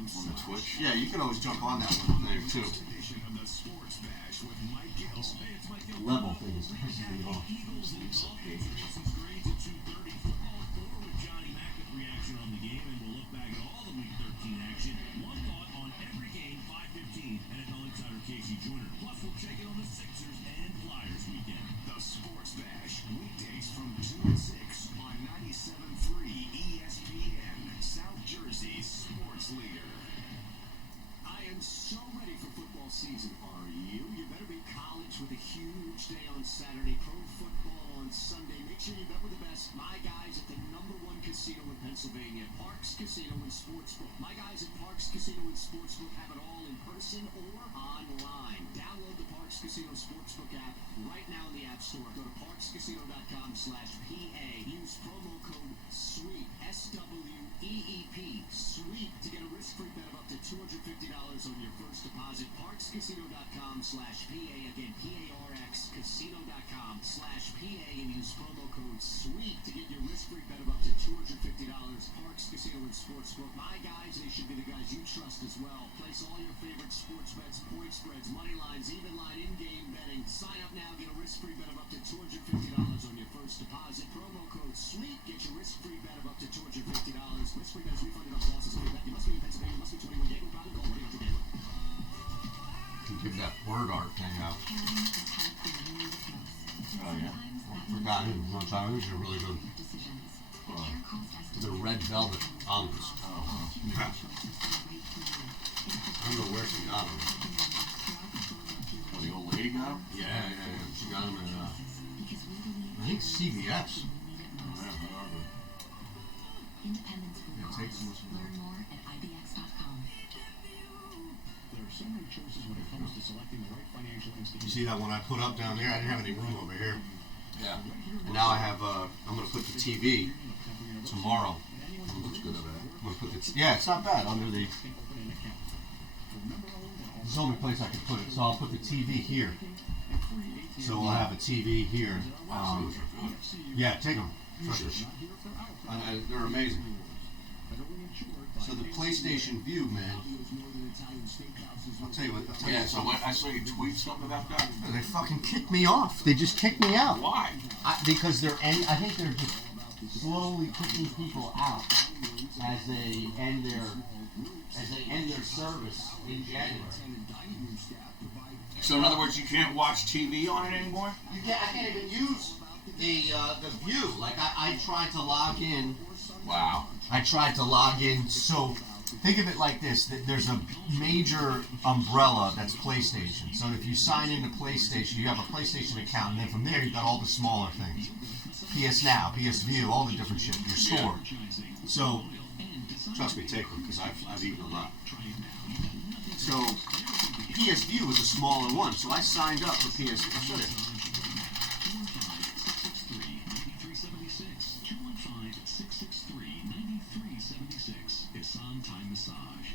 On the Twitch? Yeah, you can always jump on that one there too. Edition of the Sports Bash with Mike Gill. Hey, it's Mike Gill. Level things pisses me off. Eagles and Dolphins versus grades at 2:30. Football 4 with Johnny Mack with reaction on the game, and we'll look back at all the Week 13 action. One thought on every game, 5:15. NFL Insider Casey Joyner. Plus, we'll check in on the Sixers and Flyers weekend. The Sports Bash weekdays from 2 to 6 on 97.3 ESPN, South Jersey's sports leader. I am so ready for football season, are you? You better be college with a huge day on Saturday, pro football on Sunday. Make sure you bet with the best. My guys at the #1 casino in Pennsylvania, Parks Casino and Sportsbook. My guys at Parks Casino and Sportsbook have it all in person or online. Download the Parks Casino Sportsbook app right now in the App Store. Go to parkscasino.com/PA. Use promo code SWEEP, SWEEP, SWEEP, to get a risk-free bet of up to $250 on your first deposit. Parkscasino.com/PA. Again, PARX, casino.com/PA, and use promo code SWEEP to get your risk-free bet of up to $250. Parks Casino and Sportsbook. My guys, they should be the guys you trust as well. Place all your favorite sports bets, point spreads, money lines, even line, in-game betting. Sign up now, get a risk-free bet of up to $250 on your first deposit. Promo code SWEEP. Get your risk-free bet of up to $250. Risk-free bet is refunded on losses made. You must be in Pennsylvania. You must be 21. Gambling problem? Call 1-800-GAMBLER. You give that word art thing out. Oh, yeah. Forgot it. I'm sorry. These are really good. The red velvet almonds. Oh, Yeah. I don't know where she got them. well, the old lady lady got him? Yeah. She got him at, I think CVS. Independence Food Yeah, take some more. Learn more at IBX.com. There are so many choices when it comes to selecting the right financial institution. You see that one I put up down there? I didn't have any room over here. Yeah. And now I have, I'm going to put the TV tomorrow. Looks good over there. I'm going to put the, yeah, it's not bad under the, it's the only place I can put it. So I'll put the TV here. So we'll have a TV here. Yeah, take them. They're amazing. So the PlayStation View, man. I'll tell you what. Yeah, so what, I saw you tweet something about that. They fucking kicked me off. They just kicked me out. Why? Because I think they're just slowly kicking people out as they end their service in January. So in other words, you can't watch TV on it anymore? I can't even use the view. Like I tried to log in. Wow. I tried to log in. So think of it like this: that there's a major umbrella that's PlayStation. So if you sign into PlayStation, you have a PlayStation account, and then from there you've got all the smaller things: PS Now, PS View, all the different shit. Your store. So trust me, take them because I've eaten a lot. So PS View was a smaller one, so I signed up for PS View.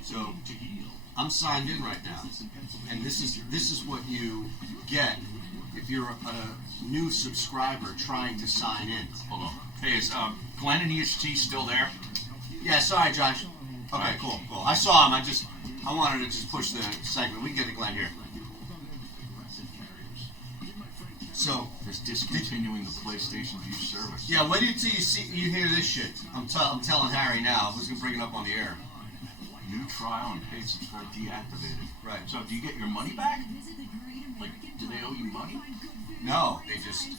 So I'm signed in right now, and this is what you get if you're a new subscriber trying to sign in. Hold on. Hey, is Glenn and EST still there? Yeah, sorry, Josh. Okay, cool. I saw him. I wanted to just push the segment. We can get to Glenn here. So Just discontinuing the PlayStation View service. yeah, wait until you hear this shit. I'm telling Harry now. I was gonna bring it up on the air. New trial and paid subscribe deactivated. Right. So do you get your money back? Like, do they owe you money? No, they just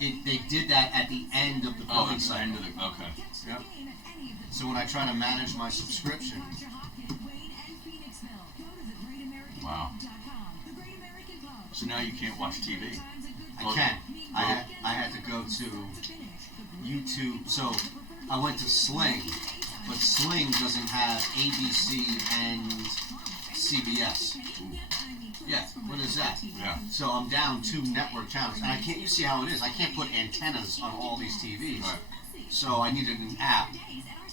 they did that at the end of the Oh, billing it's the cycle. end of the okay. Yep. So when I try to manage my subscription, Wow. So now you can't watch TV. I can. I had to go to YouTube. So I went to Sling, but Sling doesn't have ABC and CBS. Yeah, what is that? Yeah. So I'm down 2 network channels, and I can't. You see how it is? I can't put antennas on all these TVs. Right. So I needed an app,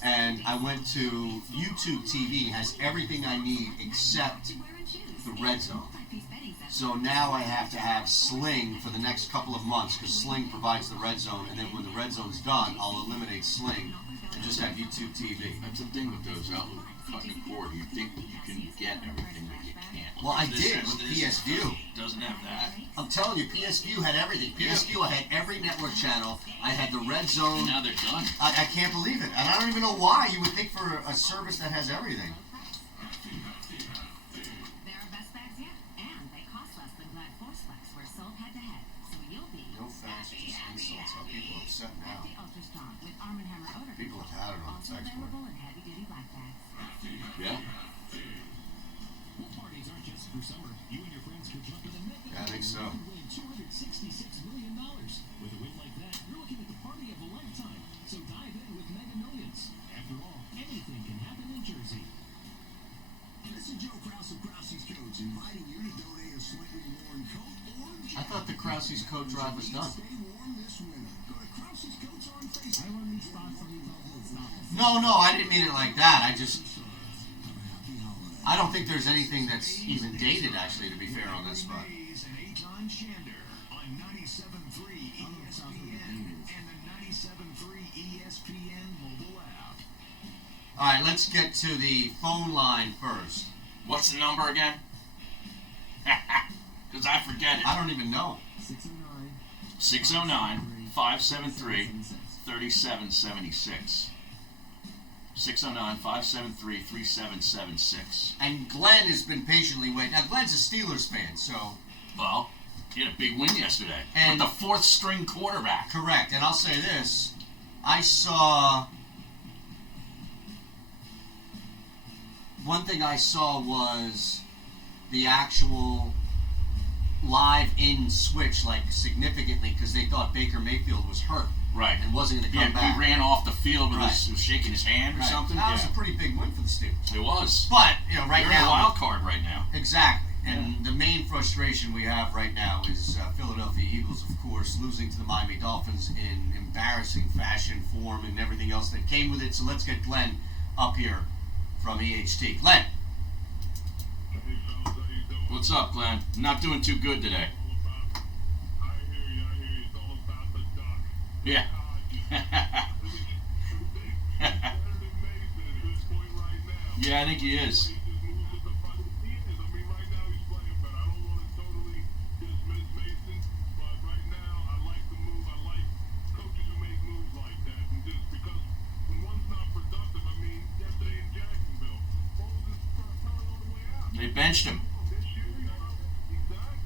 and I went to YouTube TV. Has everything I need except the Red Zone. So now I have to have Sling for the next couple of months because Sling provides the Red Zone, and then when the Red Zone's done, I'll eliminate Sling and just have YouTube TV. That's the thing with those out cutting cord. You think that you can get everything, but you can't. Well, I This did is- with this PS View. Doesn't have that. I'm telling you, PS View had everything. PS Yeah. View, I had every network channel. I had the Red And Zone. now they're done. I can't believe it. And I don't even know why you would think for a service that has everything. There are best bags yet, and they cost less than Glad Force Flex, where sold head to head. So you'll be No facts, just insults. How people are upset now. FD Ultra Strong with Arm & Hammer odor People have had it on the also text board. available in heavy-duty black bags. Yeah. Pool parties aren't just for summer. You and your friends could jump in the Mega Yeah, I think so. and win $266 million. With a win like that, you're looking at the party of a lifetime. So dive in with Mega Millions. After all, anything can happen in Jersey. This is Joe Krause of Krause's Coats, inviting you to donate a slightly worn coat or I thought the Krause's coat drive was done. stay warm this winter. Go to Krause's Coats on Facebook. I run these spots on No, I didn't mean it like that. I don't think there's anything that's even dated, actually, to be fair on that spot. Mays and Eitan Shander on 97.3 ESPN and the 97.3 ESPN mobile app. All right, let's get to the phone line first. What's the number again? Because I forget it. I don't even know. 609-573-3776. 609-573-3776. And Glenn has been patiently waiting. Now, Glenn's a Steelers fan, so Well, he had a big win yesterday. And- with the 4th string quarterback. correct. And I'll say this. I saw... One thing I saw was the actual live-in switch like significantly because they thought Baker Mayfield was hurt. Right. And wasn't going to come back. He ran off the field and Right. was shaking his hand or Right. something. That was a pretty big win for the Steelers. It was. But, right They're now... in a wild card right now. Exactly. And the main frustration we have right now is Philadelphia Eagles, of course, losing to the Miami Dolphins in embarrassing fashion, form, and everything else that came with it. So let's get Glenn up here from EHT. Glenn. Hey, fellas, how you doing? What's up, Glenn? Not doing too good today. I hear you. It's all about the duck. Yeah. Yeah, I think he is. They benched him.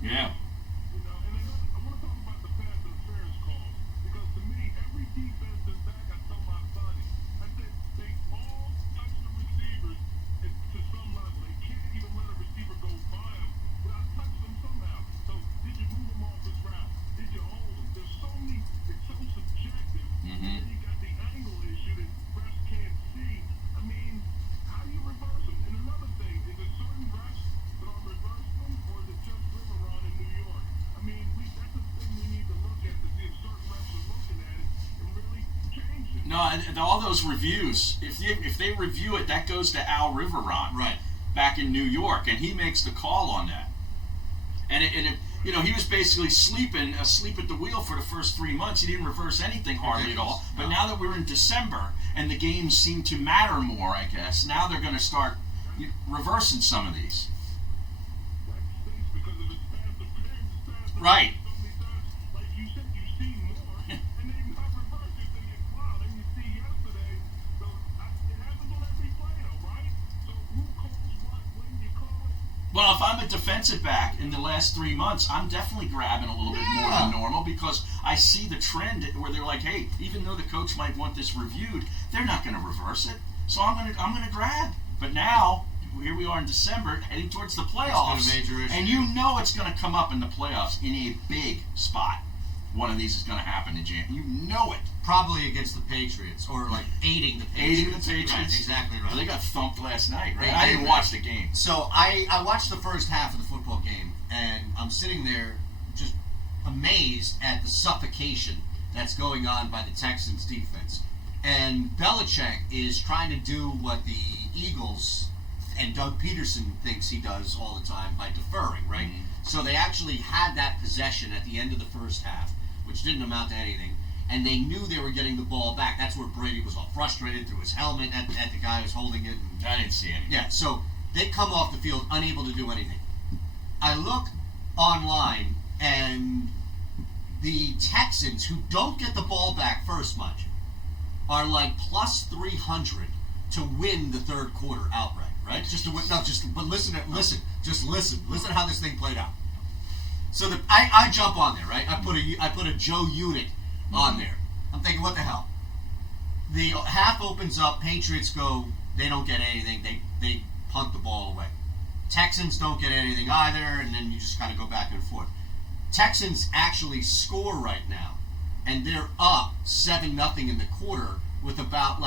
Yeah. No, all those reviews, if they review it, that goes to Al Riveron, Right. back in New York, and he makes the call on that. And he was basically asleep at the wheel for the first 3 months. He didn't reverse anything hardly at all. But now that we're in December and the games seem to matter more, I guess, now they're going to start reversing some of these. Right. Well, if I'm a defensive back in the last 3 months, I'm definitely grabbing a little bit more than normal because I see the trend where they're like, hey, even though the coach might want this reviewed, they're not going to reverse it. So I'm gonna grab. But now, here we are in December, heading towards the playoffs, It's been a major issue. and you know it's going to come up in the playoffs in a big spot. One of these is going to happen in January. You know it. Probably against the Patriots, or like aiding the Patriots. Aiding the Patriots. Right, exactly right. They got thumped last night, right? They I did, didn't right. watch the game. So I watched the first half of the football game, and I'm sitting there just amazed at the suffocation that's going on by the Texans defense. And Belichick is trying to do what the Eagles and Doug Peterson thinks he does all the time by deferring, right? Mm-hmm. So they actually had that possession at the end of the first half, which didn't amount to anything. And they knew they were getting the ball back. That's where Brady was all frustrated, threw his helmet at the guy who was holding it. And, I didn't see anything. yeah, so they come off the field unable to do anything. I look online, and the Texans, who don't get the ball back first much, are like plus 300 to win the third quarter outright, right? Just to win. No, but listen how this thing played out. So I jump on there, right? I put a Joe Unit on there. I'm thinking, what the hell? The half opens up. Patriots go. They don't get anything. They punt the ball away. Texans don't get anything either, and then you just kind of go back and forth. Texans actually score right now, and they're up 7-0 in the quarter with about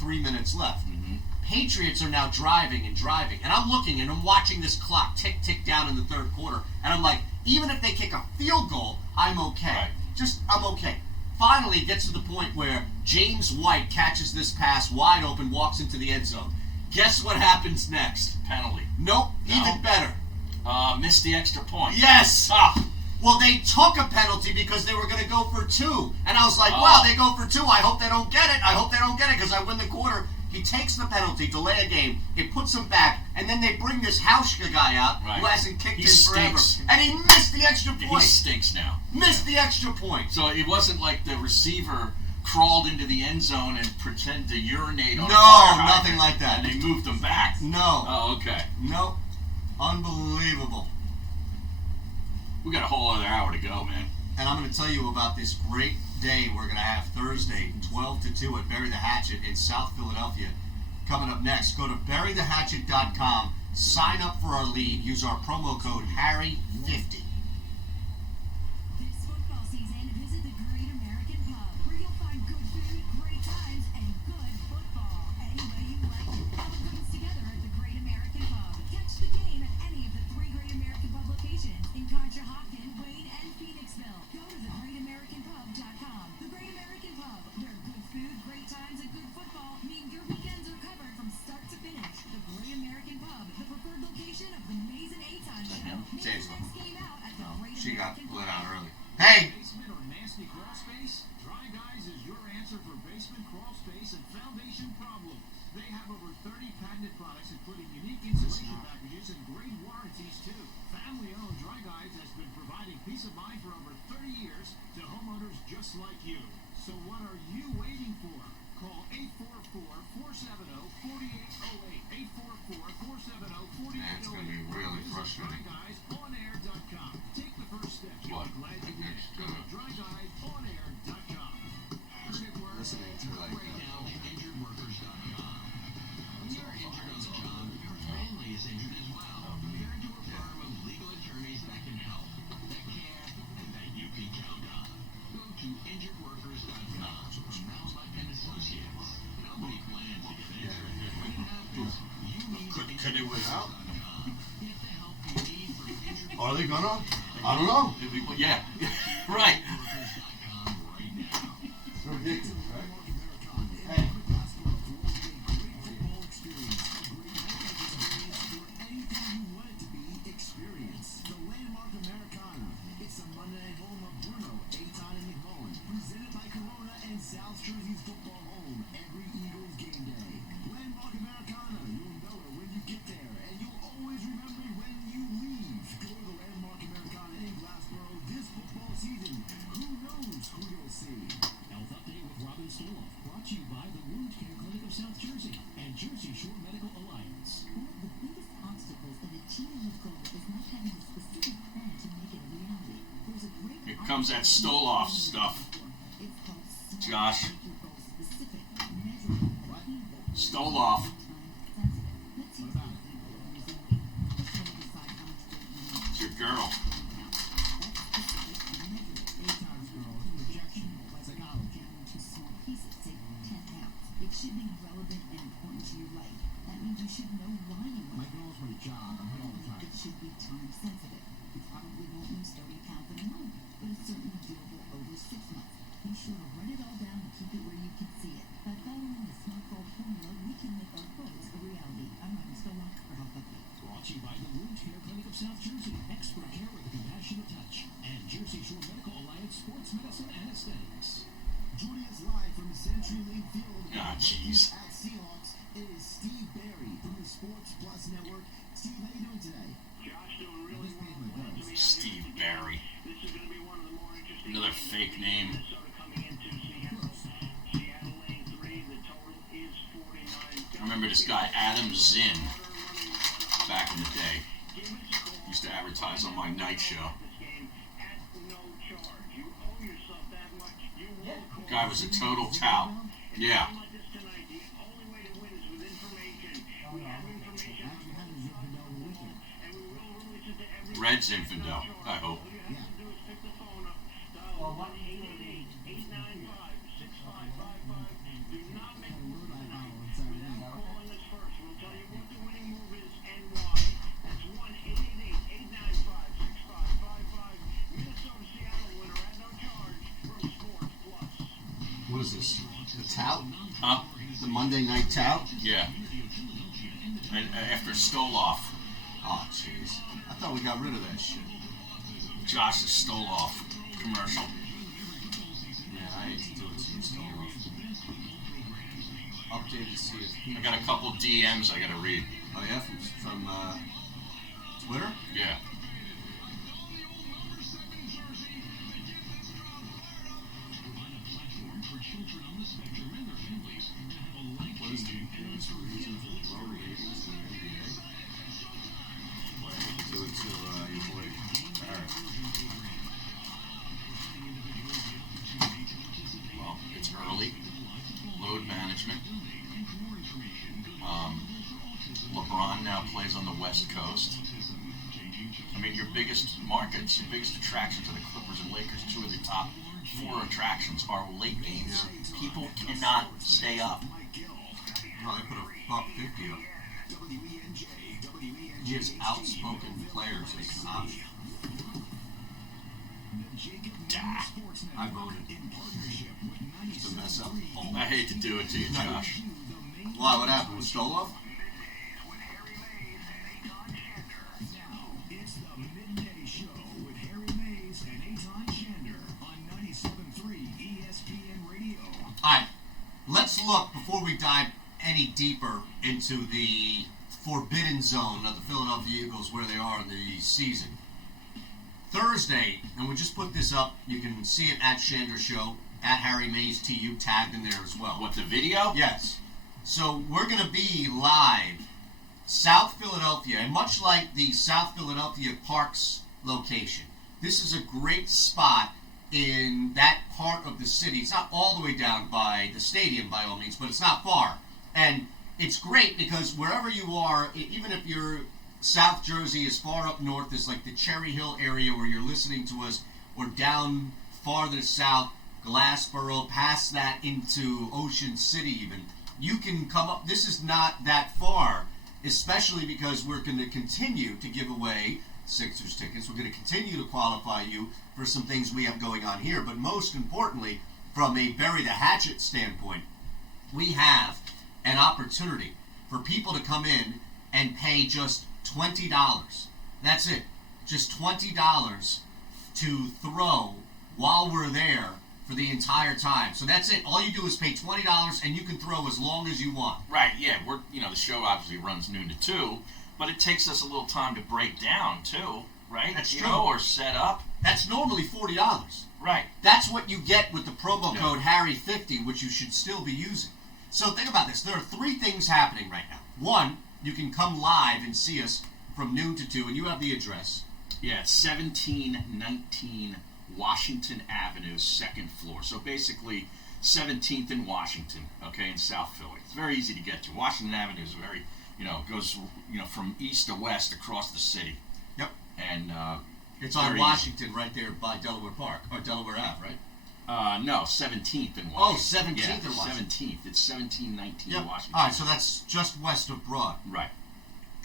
3 minutes left. Mm-hmm. Patriots are now driving, and I'm looking and I'm watching this clock tick down in the third quarter, and I'm like, even if they kick a field goal, I'm okay. Right. I'm okay. Finally, it gets to the point where James White catches this pass wide open, walks into the end zone. Guess what happens next? Penalty. Nope, No. even better. Missed the extra point. Yes! Ah. Well, they took a penalty because they were going to go for 2. And I was like, Oh. wow, they go for 2. I hope they don't get it because I win the quarter. He takes the penalty, delay a game. It puts him back. And then they bring this Hauschka guy out Right. who hasn't kicked He in forever. stinks. And he missed the extra He point. stinks now. Missed the extra point. So it wasn't like the receiver crawled into the end zone and pretended to urinate on No, a fire hydrant, nothing like that. And they moved him back. No. Oh, okay. Nope. Unbelievable. We got a whole other hour to go, man. And I'm going to tell you about this great day we're going to have Thursday, 12 to 2 at Bury the Hatchet in South Philadelphia. Coming up next, go to burythehatchet.com, sign up for our league, use our promo code HARRY50. Dave's looking. No, she got let out early. Hey! Basement or nasty crawl space? Dry Guys is your answer for basement, crawl space, and foundation problems. They have over 30 patented products, including unique insulation packages and great warranties, too. Family-owned Dry Guys has been providing peace of mind for over 30 years to homeowners just like you. So what are you waiting for? Call 844-470-4808. 844-470-4808. Man, it's going to be really frustrating. DryGuysOnAir.com. Take the first step. You'll What? be glad you did. Go to DryGuysOnAir.com. Listening to like Right now at InjuredWorkers.com. When you're injured on the job, your family is injured as well. Turn to a firm of legal attorneys that can help, that care, and that you can count on. Go to InjuredWorkers.com from Malmutt and Associates. Nobody plans to get injured. When it happens, you need to Could they win out? get the help you need from InjuredWorkers.com Are they gonna? I don't know. Yeah, right. right now. It's ridiculous, right? Hey. South Jersey's football home every Eagles game day. Landmark Americana, you'll know it when you get there, and you'll always remember when you leave. Go to the Landmark Americana in Glassboro this football season. Who knows who you'll see? Health Update with Robin Stoloff, brought to you by the Wound Care Clinic of South Jersey and Jersey Shore Medical Alliance. One of the biggest obstacles in achieving a goal is not having a specific plan to make it a reality. There's a great Here comes that Stoloff stuff. It's called SMART. Josh. Make your goals specific, measurable, achievable, Stoloff. time-sensitive. Let's use an example of losing weight. Let's try to decide how much weight you need. It's your girl. That's specific and measurable. 8 times girls, rejection, psychology. Down into small pieces, say 10 pounds. It should be relevant and important to your life. That means you should know why you My want it. girls want a job. I'm here all the time. It should be time sensitive. You probably won't lose 30 pounds in a month, but it's certainly doable over 6 months. Be sure to write it all down and keep it where you can see it. By following the SMART Goal formula, we can make our goals a reality. I'm Robin Stoloff for Health Update. Brought to you by the Wound Care Clinic of South Jersey, expert care with a compassionate touch, and Jersey Shore Medical Alliance Sports Medicine and Aesthetics. Joining us live from CenturyLink Field jeez. at Seahawks is Steve Barry from the Sports Plus Network. Steve, how you doing today? Josh doing really well. Steve Barry. This is going to be one of the more interesting Another games. fake name. Minnesota coming into Seattle. Seattle laying 3. The total is 49. I remember this guy, Adam Zinn, back in the day. Used to advertise on my night show. This game at no charge. You owe yourself that much. You will call. Guy was a total tout. Yeah. Like this tonight, the only way to win is with information. We have information Actually, how does your Vanilla weekend? and we will release it to everyone. Red's infidel, I hope. All you have to do is pick the phone up. Dial 1-888-895-6555. Do not make a move tonight without calling us first. We'll tell you what the winning move is and why. That's 1-888-895-6555. Minnesota Seattle winner at no charge from Sports Plus. What is this? The tout? Huh? The Monday night tout? Yeah. And after Stoloff. Oh, jeez. I thought we got rid of that shit. Josh's Stoloff commercial. Yeah, I hate to do it to you, Stoloff. Updated see if I got a couple DMs I gotta read. Oh, yeah? From Twitter? Yeah. What is the biggest reason for low ratings in the NBA? Well, I hate to do it to your boy Barrett. Well, it's early. Load management. LeBron now plays on the West Coast. I mean, your biggest markets, your biggest attractions are the Clippers and Lakers. 2 of the top 4 attractions are late games. People cannot stay up. No, they put $1.50 up. He has outspoken players they can option. I voted to mess up the poll. I hate to do it to you, Josh. Why? What happened with Stoloff? Now, it's the midnight look, before we dive any deeper into the forbidden zone of the Philadelphia Eagles, where they are in the season. Thursday, and we just put this up, you can see it at Shander Show, at Harry Mays TU, tagged in there as well. What, the video? Yes. So we're going to be live, South Philadelphia, and much like the South Philadelphia Parks location, this is a great spot in that part of the city. It's not all the way down by the stadium, by all means, but it's not far. And it's great because wherever you are, even if you're South Jersey, as far up north as like the Cherry Hill area where you're listening to us, or down farther south, Glassboro, past that into Ocean City even, you can come up. This is not that far, especially because we're going to continue to give away Sixers tickets. We're going to continue to qualify you for some things we have going on here. But most importantly, from a Bury the Hatchet standpoint, we have an opportunity for people to come in and pay just $20. That's it. Just $20 to throw while we're there for the entire time. So that's it. All you do is pay $20 and you can throw as long as you want. Right, yeah. The show obviously runs noon to 2, but it takes us a little time to break down too, right? That's true. Or set up. That's normally $40. Right. That's what you get with the promo code Harry50, which you should still be using. So think about this. There are 3 things happening right now. One, you can come live and see us from noon to 2, and you have the address. Yeah, it's 1719 Washington Avenue, 2nd floor. So basically 17th and Washington, okay, in South Philly. It's very easy to get to. Washington Avenue is very, goes, from east to west across the city. Yep. And it's on Washington right there by Delaware Park, or Delaware Ave, right? No, 17th in Washington. Oh, 17th in Washington. 17th. It's 1719 yep. Washington. All right, so that's just west of Broad. Right.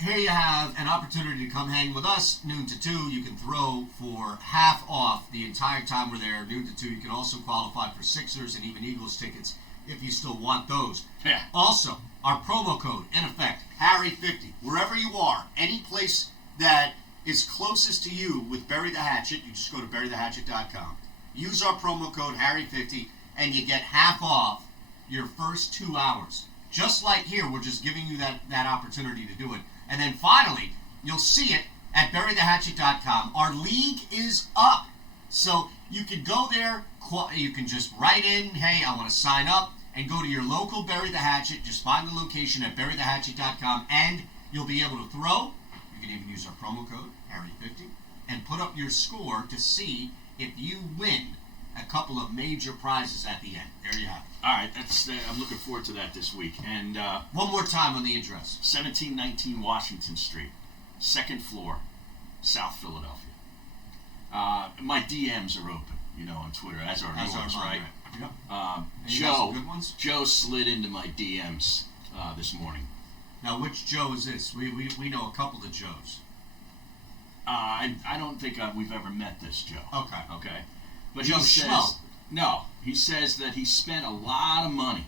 Here you have an opportunity to come hang with us, noon to 2. You can throw for half off the entire time we're there, noon to 2. You can also qualify for Sixers and even Eagles tickets if you still want those. Yeah. Also, our promo code, in effect, Harry50. Wherever you are, any place that is closest to you with Bury the Hatchet, you just go to burythehatchet.com. Use our promo code Harry50 and you get half off your first 2 hours. Just like here, we're just giving you that opportunity to do it. And then finally, you'll see it at burythehatchet.com. Our league is up. So you can go there, you can just write in, hey, I want to sign up, and go to your local Bury the Hatchet. Just find the location at burythehatchet.com, and you'll be able to throw. You can even use our promo code, Harry50, and put up your score to see if you win a couple of major prizes at the end. There you have it. All right, I'm looking forward to that this week. And one more time on the address. 1719 Washington Street, 2nd floor, South Philadelphia. My DMs are open, on Twitter, as are yours, right? Yep. Joe slid into my DMs this morning. Now, which Joe is this? We know a couple of Joes. I don't think we've ever met this Joe. Okay. But Joe he says, Schmo. No, he says that he spent a lot of money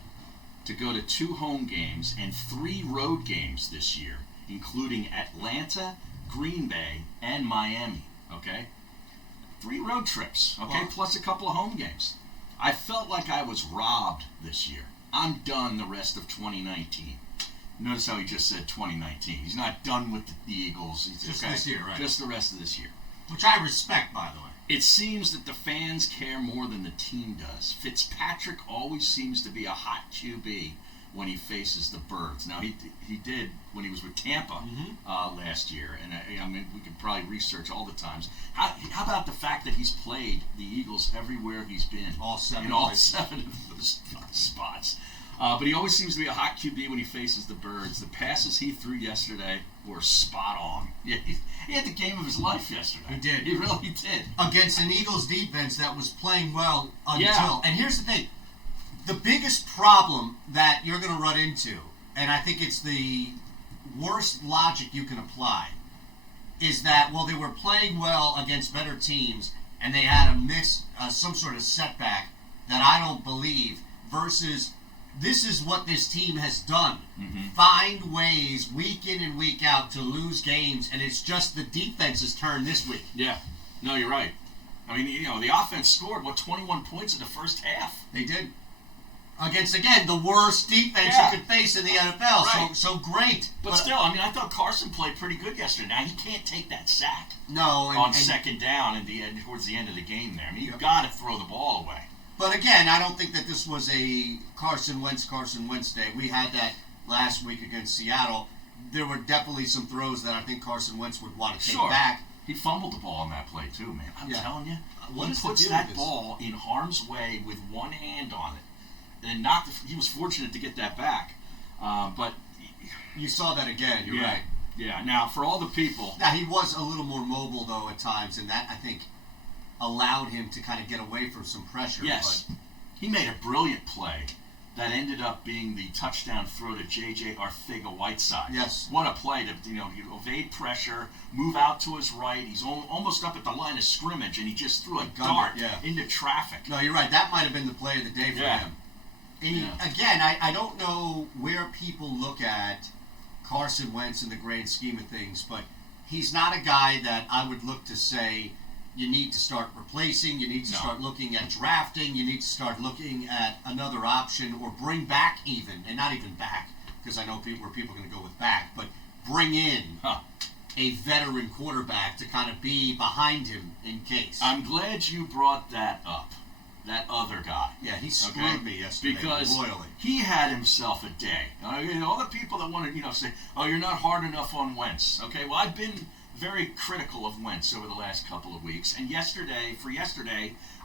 to go to 2 home games and 3 road games this year, including Atlanta, Green Bay, and Miami. Okay? 3 road trips, okay, plus a couple of home games. I felt like I was robbed this year. I'm done the rest of 2019. Notice how he just said 2019. He's not done with the Eagles. He's just this year, right? Just the rest of this year. Which I respect, by the way. It seems that the fans care more than the team does. Fitzpatrick always seems to be a hot QB when he faces the Birds. Now, he did when he was with Tampa last year, and I mean, we could probably research all the times. How about the fact that he's played the Eagles everywhere he's been? All 7 in all 7 of those spots. But he always seems to be a hot QB when he faces the Birds. The passes he threw yesterday were spot on. Yeah, he had the game of his life yesterday. He did. He really did. Against an Eagles defense that was playing well until. Yeah. And here's the thing. The biggest problem that you're going to run into, and I think it's the worst logic you can apply, is that, well, they were playing well against better teams, and they had some sort of setback that I don't believe, versus this is what this team has done. Find ways week in and week out to lose games, and it's just the defense's turn this week. Yeah. No, you're right. I mean, the offense scored, 21 points in the first half. They did. against, again, the worst defense Yeah. you could face in the NFL. Right. So great. But still, I mean, I thought Carson played pretty good yesterday. Now, he can't take that sack No, on second down towards the end of the game there. I mean, you've got to throw the ball away. But again, I don't think that this was a Carson Wentz day. We had that last week against Seattle. There were definitely some throws that I think Carson Wentz would want to take back. He fumbled the ball on that play, too, man. I'm telling you. What He is the puts deal that with this? ball in harm's way with one hand on it. And he was fortunate to get that back. But You saw that again, you're right. Yeah, now, for all the people... Now, he was a little more mobile, though, at times, and that, I think, allowed him to kind of get away from some pressure. Yes. But He made a brilliant play that ended up being the touchdown throw to J.J. Arcega-Whiteside. Yes. What a play to evade pressure, move out to his right. He's almost up at the line of scrimmage, and he just threw a dart into traffic. No, you're right. That might have been the play of the day for him. Again, I don't know where people look at Carson Wentz in the grand scheme of things, but he's not a guy that I would look to say you need to start replacing, you need to start looking at drafting, you need to start looking at another option or bring back even, and not even back, because I know where people are going to go with back, but bring in a veteran quarterback to kind of be behind him in case. I'm glad you brought that up, that other guy. Yeah, he screwed me yesterday because royally. He had himself a day. All the people that want to say, oh, you're not hard enough on Wentz. Okay, well, I've been very critical of Wentz over the last couple of weeks, and yesterday,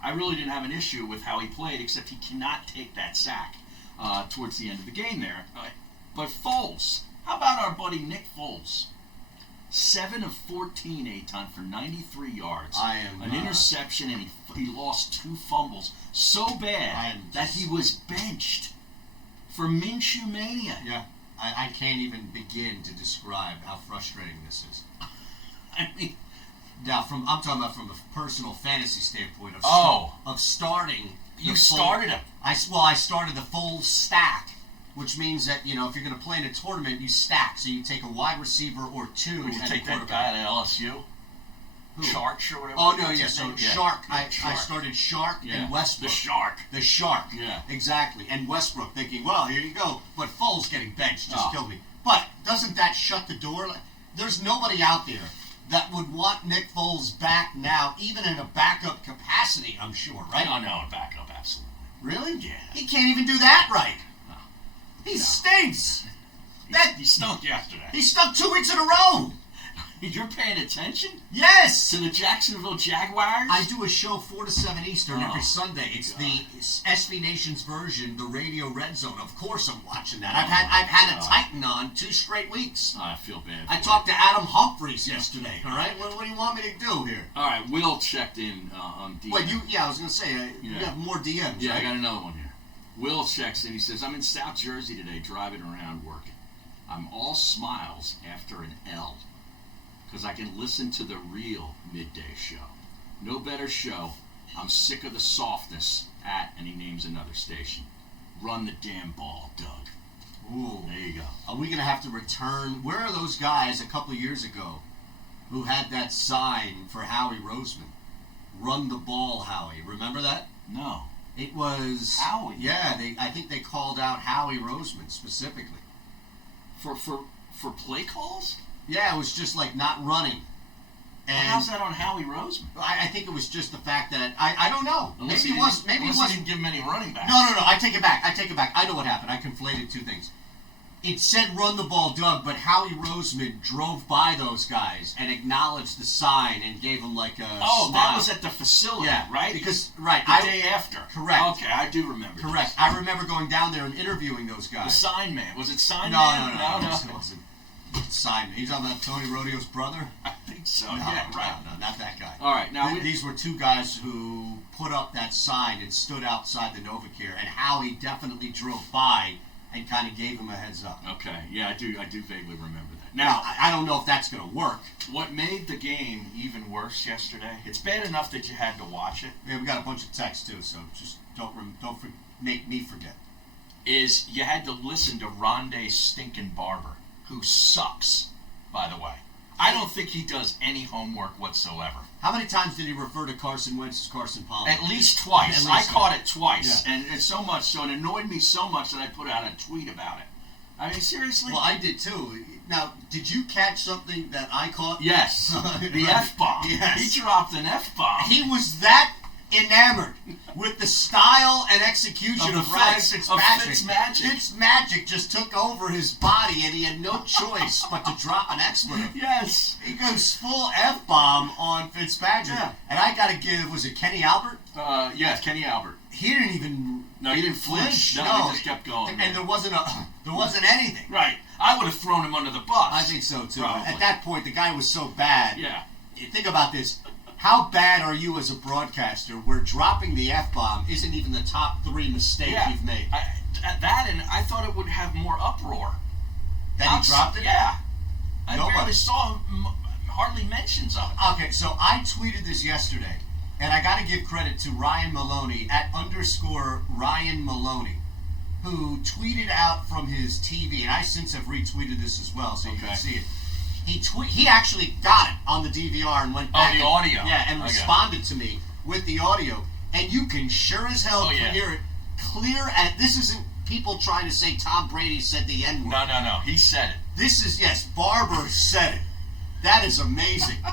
I really didn't have an issue with how he played, except he cannot take that sack towards the end of the game there. But Foles, how about our buddy Nick Foles? 7 of 14, Eitan, for 93 yards. An interception, and he lost 2 fumbles. So bad that he was benched for Minshew Mania. Yeah, I can't even begin to describe how frustrating this is. I mean, now I'm talking about from a personal fantasy standpoint of starting. You started him. I started the full stack, which means that if you're going to play in a tournament, you stack. So you take a wide receiver or 2 Would you and take a that quarterback. guy at LSU? Who? Shark or whatever. Oh no, yeah. So Shark. I Shark. started Shark and Westbrook. The Shark. Yeah, exactly. And Westbrook thinking, well, here you go. But Foles getting benched just killed me. But doesn't that shut the door? There's nobody out there that would want Nick Foles back now, even in a backup capacity, I'm sure, right? No, a backup, absolutely. Really? Yeah. He can't even do that right. No. He stinks. He stunk yesterday. He stunk 2 weeks in a row. You're paying attention? Yes. To the Jacksonville Jaguars? I do a show 4 to 7 Eastern every Sunday. It's the SV Nation's version, the Radio Red Zone. Of course I'm watching that. I've had a Titan on 2 straight weeks. I feel bad. I talked to Adam Humphries yesterday. All right, what do you want me to do here? All right, Will checked in on DM. Wait, I was going to say, you have more DMs, Yeah, right? I got another one here. Will checks in. He says, I'm in South Jersey today driving around working. I'm all smiles after an L because I can listen to the real midday show. No better show. I'm sick of the softness at, and he names another station. Run the damn ball, Doug. Ooh. There you go. Are we going to have to return? Where are those guys a couple of years ago who had that sign for Howie Roseman? Run the ball, Howie. Remember that? No. It was Howie. Yeah, I think they called out Howie Roseman specifically. For play calls? Yeah, it was just like not running. And how's that on Howie Roseman? I think it was just the fact that I don't know. Unless Maybe he didn't give him any running backs. No. I take it back. I know what happened. I conflated 2 things. It said run the ball, Doug, but Howie Roseman drove by those guys and acknowledged the sign and gave them like a smile. That was at the facility, right? Because the day after. Correct. Okay, I do remember. Correct. This. I remember going down there and interviewing those guys. The sign man. Was it sign no, man? No, it wasn't. Sign man. You talking about Tony Rodeo's brother? I think so. No, yeah, right. No, not that guy. All right, now these were 2 guys who put up that sign and stood outside the NovaCare, and Howie definitely drove by and kind of gave him a heads up. Okay, yeah, I do vaguely remember that. Now, I don't know if that's going to work. What made the game even worse yesterday? It's bad enough that you had to watch it. Yeah, we got a bunch of texts too, so just don't make me forget. Is you had to listen to Rondé Stinkin' Barber, who sucks, by the way. I don't think he does any homework whatsoever. How many times did he refer to Carson Wentz as Carson Palmer? At least twice. At least I caught it twice. Yeah. And it's so much so, it annoyed me so much that I put out a tweet about it. I mean, seriously? Well, I did too. Now, did you catch something that I caught? Yes. The F-bomb. Yes. He dropped an F-bomb. He was that enamored with the style and execution of Ryan Fitzpatrick. Fitzmagic. Fitzmagic just took over his body, and he had no choice but to drop an expletive. Yes. He goes full F-bomb on Fitzpatrick. Yeah. And I got to give, was it Kenny Albert? Yes, Kenny Albert. He didn't even... No, he didn't flinch. No, he just kept going. And there wasn't anything. Right. I would have thrown him under the bus. I think so, too. Probably. At that point, the guy was so bad. Yeah. Think about this. How bad are you as a broadcaster where dropping the F-bomb isn't even the top 3 mistake you've made? That, and I thought it would have more uproar. That he dropped it? Yeah. I Nobody barely saw hardly mentions of it. Okay, so I tweeted this yesterday, and I got to give credit to Ryan Maloney at _Ryan Maloney, who tweeted out from his TV, and I since have retweeted this as well, so you can see it. He actually got it on the DVR and went back. Oh, the audio. Yeah, and responded to me with the audio, and you can sure as hell hear it clear. And this isn't people trying to say Tom Brady said the N-word. No. He said it. This is, yes, Barber said it. That is amazing.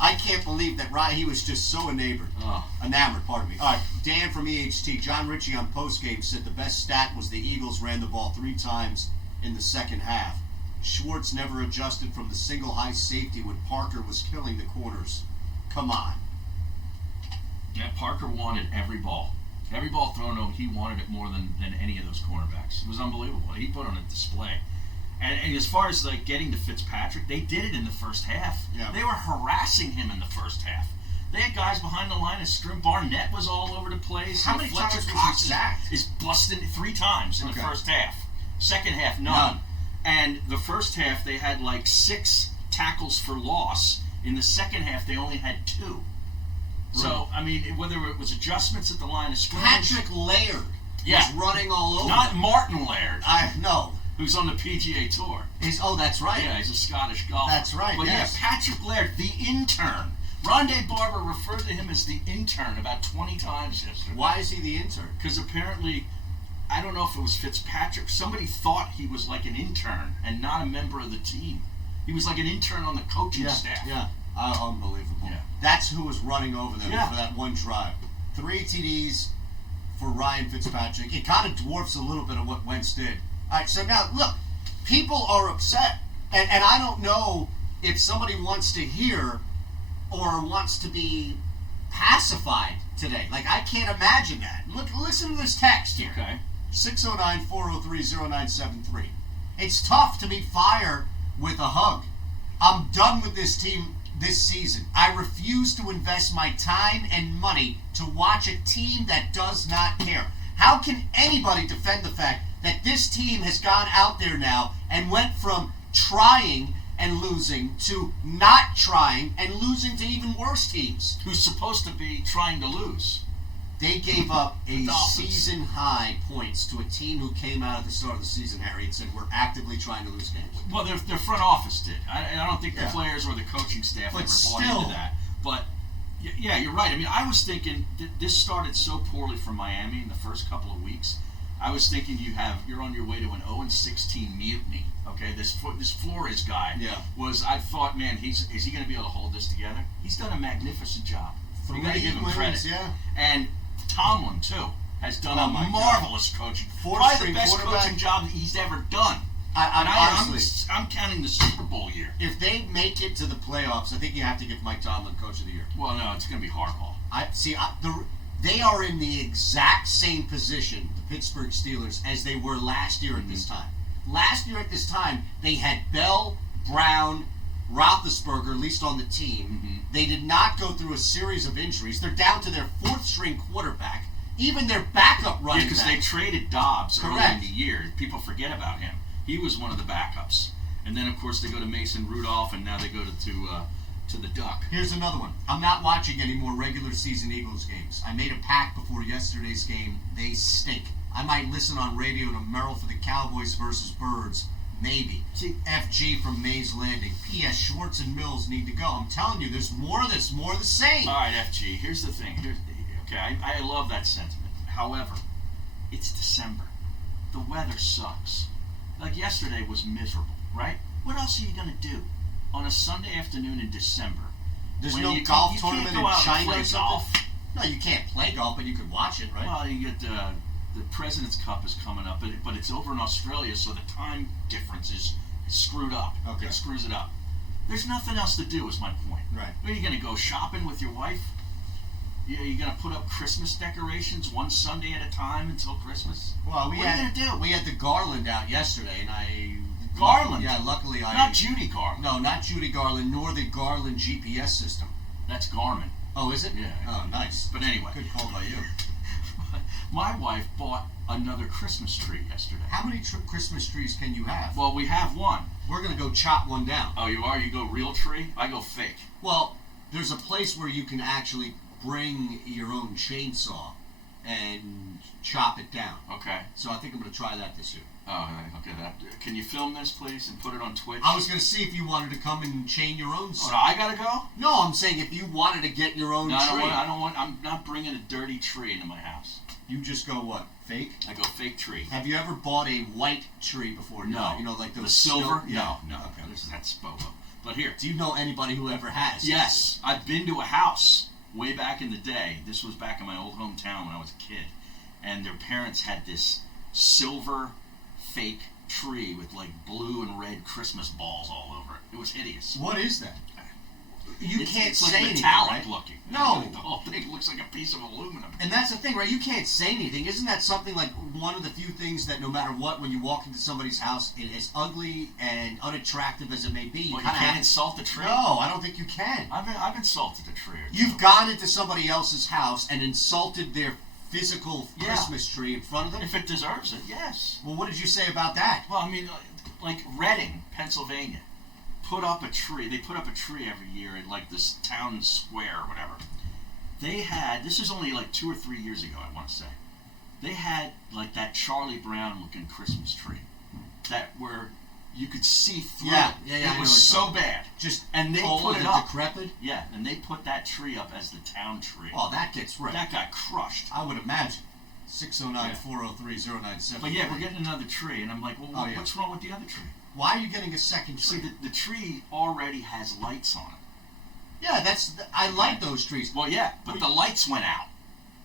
I can't believe that he was just so enamored. Pardon me. All right, Dan from EHT, John Ritchie on postgame said the best stat was the Eagles ran the ball 3 times in the second half. Schwartz never adjusted from the single high safety when Parker was killing the corners. Come on. Yeah, Parker wanted every ball. Every ball thrown over, he wanted it more than any of those cornerbacks. It was unbelievable. He put on a display. And as far as like getting to Fitzpatrick, they did it in the first half. Yeah. They were harassing him in the first half. They had guys behind the line of scrimmage. Barnett was all over the place. How many times was he sacked? Is busting 3 times in the first half. Second half, none. And the first half, they had like 6 tackles for loss. In the second half, they only had 2. Right. So, I mean, whether it was adjustments at the line of scrimmage. Patrick Laird was running all over. Not Martin Laird. No. Who's on the PGA Tour. That's right. Yeah, he's a Scottish golfer. That's right, But yes. yeah, Patrick Laird, the intern. Rondé Barber referred to him as the intern about 20 times yesterday. Why is he the intern? Because apparently, I don't know if it was Fitzpatrick, somebody thought he was like an intern and not a member of the team. He was like an intern on the coaching staff. Yeah, unbelievable. Yeah. That's who was running over them for that one drive. 3 TDs for Ryan Fitzpatrick. It kind of dwarfs a little bit of what Wentz did. All right, so now, look, people are upset. And I don't know if somebody wants to hear or wants to be pacified today. Like, I can't imagine that. Look, listen to this text here. Okay. 609-403-0973. It's tough to meet fire with a hug. I'm done with this team this season. I refuse to invest my time and money to watch a team that does not care. How can anybody defend the fact that this team has gone out there now and went from trying and losing to not trying and losing to even worse teams? Who's supposed to be trying to lose? They gave up a Dolphins. season-high points to a team who came out at the start of the season, Harry, and said, we're actively trying to lose games. Well, their front office did. I don't think the players or the coaching staff But ever still, bought into that. But, yeah, you're right. I mean, I was thinking this started so poorly for Miami in the first couple of weeks. I was thinking you're on your way to an 0-16 mutiny. Okay, this Flores guy I thought, man, is he going to be able to hold this together? He's done a magnificent job. You got to give him credit. And Tomlin too has done a marvelous coaching. Probably the best coaching job that he's ever done. Honestly, I'm counting the Super Bowl year. If they make it to the playoffs, I think you have to give Mike Tomlin Coach of the Year. Well, no, it's going to be Harbaugh. They are in the exact same position, the Pittsburgh Steelers, as they were last year at this time. Last year at this time, they had Bell, Brown, Roethlisberger, at least on the team. They did not go through a series of injuries. They're down to their 4th-string quarterback. Even their backup running back. Because they traded Dobbs early in the year. People forget about him. He was one of the backups. And then, of course, they go to Mason Rudolph, and now they go to the Duck. Here's another one. I'm not watching any more regular season Eagles games. I made a pact before yesterday's game. They stink. I might listen on radio to Merrill for the Cowboys versus Birds. maybe. See, FG from Mays Landing. P.S. Schwartz and Mills need to go. I'm telling you, there's more of this, more of the same. all right, FG. Here's the thing. Okay, I love that sentiment. However, it's December. The weather sucks. Like yesterday was miserable, right? What else are you gonna do on a Sunday afternoon in December? There's when no you golf can't tournament go in out and China play or something? golf. No, you can't play golf, but you could watch it, right? Well, you get the President's Cup is coming up, but it's over in Australia, so the time difference is screwed up. Okay. It screws it up. There's nothing else to do, is my point. Right. Are you going to go shopping with your wife? You're going to put up Christmas decorations one Sunday at a time until Christmas? Well, What are you going to do? We had the garland out yesterday, and I... Garland? Yeah, luckily I... Not Judy Garland. No, not Judy Garland, nor the Garland GPS system. That's Garmin. Oh, is it? Yeah. Oh, nice. But anyway. Good call by you. My wife bought another Christmas tree yesterday. How many Christmas trees can you have? Well, we have one. We're going to go chop one down. Oh, you are? You go real tree? I go fake. Well, there's a place where you can actually bring your own chainsaw and chop it down. Okay. So I think I'm going to try that this year. Oh, okay. Can you film this, please, and put it on Twitch? I was going to see if you wanted to come and chain your own. Oh, I gotta go? No, I'm saying if you wanted to get your own No, tree. I don't want. I'm not bringing a dirty tree into my house. You just go what? Fake? I go fake tree. Have you ever bought a white tree before? No. You know, like those the silver? Yeah. No. Okay. That's boho. But here. Do you know anybody who ever has? Yes, I've been to a house way back in the day. This was back in my old hometown when I was a kid, and their parents had this silver fake tree with like blue and red Christmas balls all over it. It was hideous. What is that? You can't it's say like anything, metallic right? looking. No. The whole thing looks like a piece of aluminum. And that's the thing, right? You can't say anything. Isn't that something like one of the few things that no matter what, when you walk into somebody's house, as ugly and unattractive as it may be, you Well, you kind of can't insult the tree? No, I don't think you can. I've insulted a tree. You've gone into somebody else's house and insulted their physical Yeah. Christmas tree in front of them? If it deserves it, yes. Well, what did you say about that? Well, I mean, like Reading, Pennsylvania, put up a tree. They put up a tree every year in like this town square or whatever. They had, this is only like 2 or 3 years ago, I want to say. They had like that Charlie Brown looking Christmas tree, that where you could see through Yeah, it. yeah, I It know was what you're so talking bad. Just And they old put it and up. decrepit? Yeah, and they put that tree up as the town tree. Well, that gets ripped. That got crushed. I would imagine. 609-403-0973. But yeah, we're getting another tree, and I'm like, well, Oh, yeah. what's wrong with the other tree? Why are you getting a second See, tree? the tree already has lights on it. Yeah, I like those trees. Well, yeah, but the lights went out,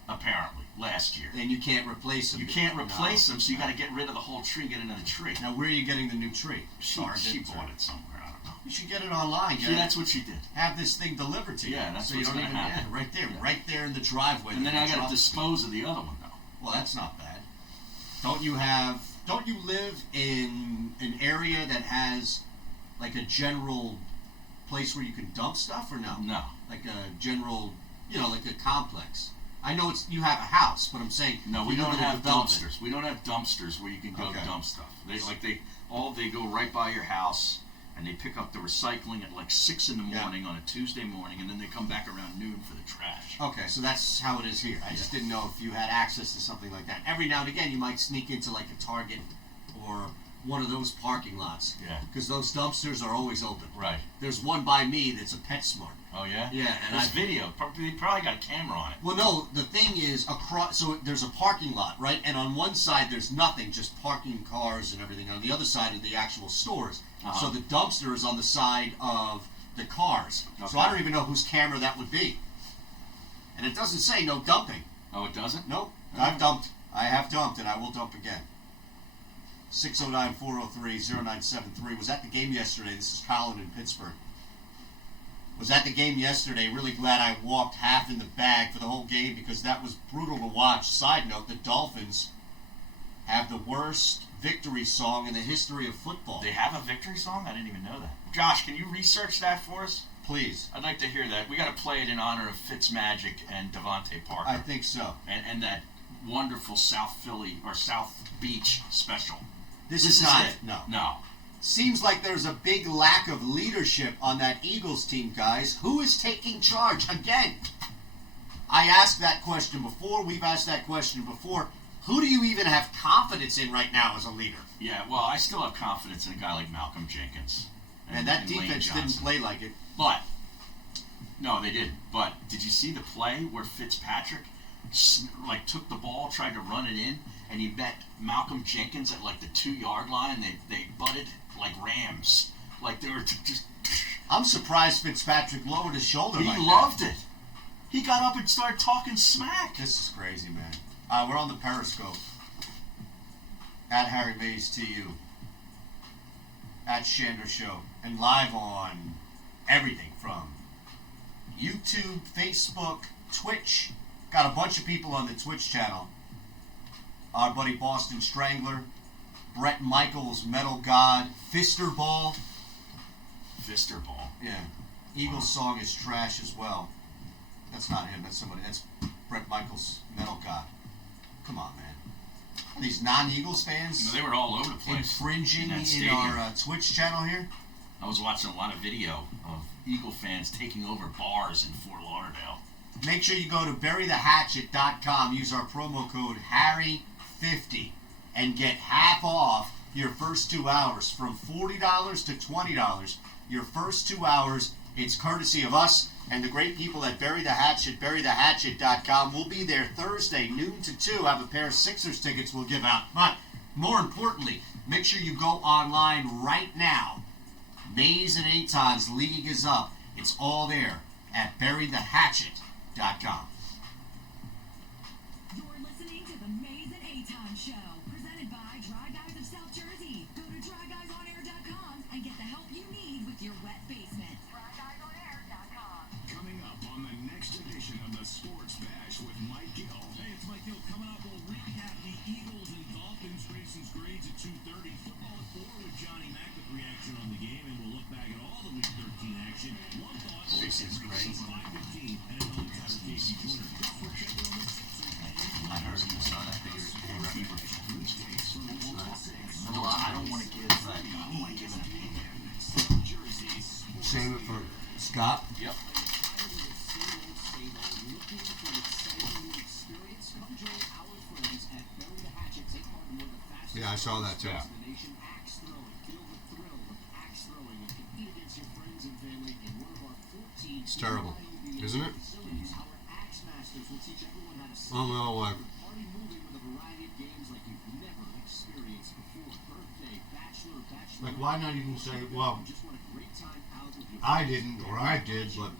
apparently, last year. And you can't replace them. You can't replace them, so you got to get rid of the whole tree and get another tree. Now, where are you getting the new tree? She bought it somewhere, I don't know. You should get it online. See, that's what she did. Have this thing delivered to you. Yeah, that's so you what's don't gonna even, happen. Yeah, right there, Yeah. right there in the driveway. And then I got drop- to dispose of the other one, though. Well, that's not bad. Don't you live in an area that has like a general place where you can dump stuff, or no? No. Like a general, like a complex. I know you have a house, but I'm saying No, we you don't live in a have development. dumpsters. We don't have dumpsters where you can go Okay. dump stuff. They go right by your house, and they pick up the recycling at like 6 in the Yeah. morning on a Tuesday morning, and then they come back around noon for the trash. Okay, so that's how it is here. I just didn't know if you had access to something like that. Every now and again, you might sneak into like a Target or one of those parking lots. Yeah. Because those dumpsters are always open. Right. There's one by me that's a PetSmart. Oh yeah. Yeah, and There's I video. They probably got a camera on it. Well, no, the thing is, so there's a parking lot, right? And on one side, there's nothing, just parking cars and everything. On the other side are the actual stores. Uh-huh. So the dumpster is on the side of the cars. So I don't even know whose camera that would be. And it doesn't say no dumping. Oh, it doesn't? Nope. I've dumped. I have dumped, and I will dump again. 609-403-0973. Was at the game yesterday. This is Colin in Pittsburgh. Was at the game yesterday. Really glad I walked half in the bag for the whole game because that was brutal to watch. Side note, the Dolphins have the worst victory song in the history of football. They have a victory song? I didn't even know that. Josh, can you research that for us? Please. I'd like to hear that. We got to play it in honor of Fitzmagic and Devontae Parker. I think so. And that wonderful South Philly or South Beach special. This is not it. No. Seems like there's a big lack of leadership on that Eagles team, guys. Who is taking charge? Again, I asked that question before. We've asked that question before. Who do you even have confidence in right now as a leader? Yeah, well, I still have confidence in a guy like Malcolm Jenkins. And that Lane defense didn't Johnson. play like it. But, no, they didn't. But did you see the play where Fitzpatrick took the ball, tried to run it in, and he met Malcolm Jenkins at like the 2-yard line? They butted like rams. Like they were just. I'm surprised Fitzpatrick lowered his shoulder. He like loved that. it. He got up and started talking smack. This is crazy, man. We're on the Periscope. At Harry Mays TU. At Shander Show. And live on everything from YouTube, Facebook, Twitch. Got a bunch of people on the Twitch channel. Our buddy Boston Strangler. Brett Michaels, Metal God. Fister Ball. Fister Ball. Yeah. Eagles song is trash as well. That's not him. That's somebody. That's Brett Michaels, Metal God. Come on, man. These non-Eagles fans No, they were all over the place. infringing in that in stadium. our Twitch channel here. I was watching a lot of video of Eagle fans taking over bars in Fort Lauderdale. Make sure you go to burythehatchet.com. Use our promo code Harry50 and get half off your first 2 hours from $40 to $20. Your first 2 hours. It's courtesy of us and the great people at Bury the Hatchet, burythehatchet.com. We'll be there Thursday, noon to 2. Have a pair of Sixers tickets we'll give out. But more importantly, make sure you go online right now. Mays and Aton's League is up. It's all there at burythehatchet.com. You're listening to the Mays and Aton Show, presented by Dry Guys of South Jersey. Go to dryguysonair.com and get the help you need with your wet basement. dryguysonair.com. Coming up on the next edition of the Sports Bash with Mike Gill. Hey, it's Mike Gill. Coming up, we'll recap the Eagles and Dolphins. Grayson's grades at 2:30. Football at 4 with Johnny Mack with reaction on the game, and we'll look back at all the Week 13 action. One thought on Grayson's grades. 5:15, and it's only Tyler Casey Jr. Plus, we're checking on the Sixers and I heard you saw that figure. I don't want to give an opinion. Save it for Scott. Yep. Yeah, I saw that too. It's terrible, isn't it? Oh no, like why not even say, well, I didn't or I did, but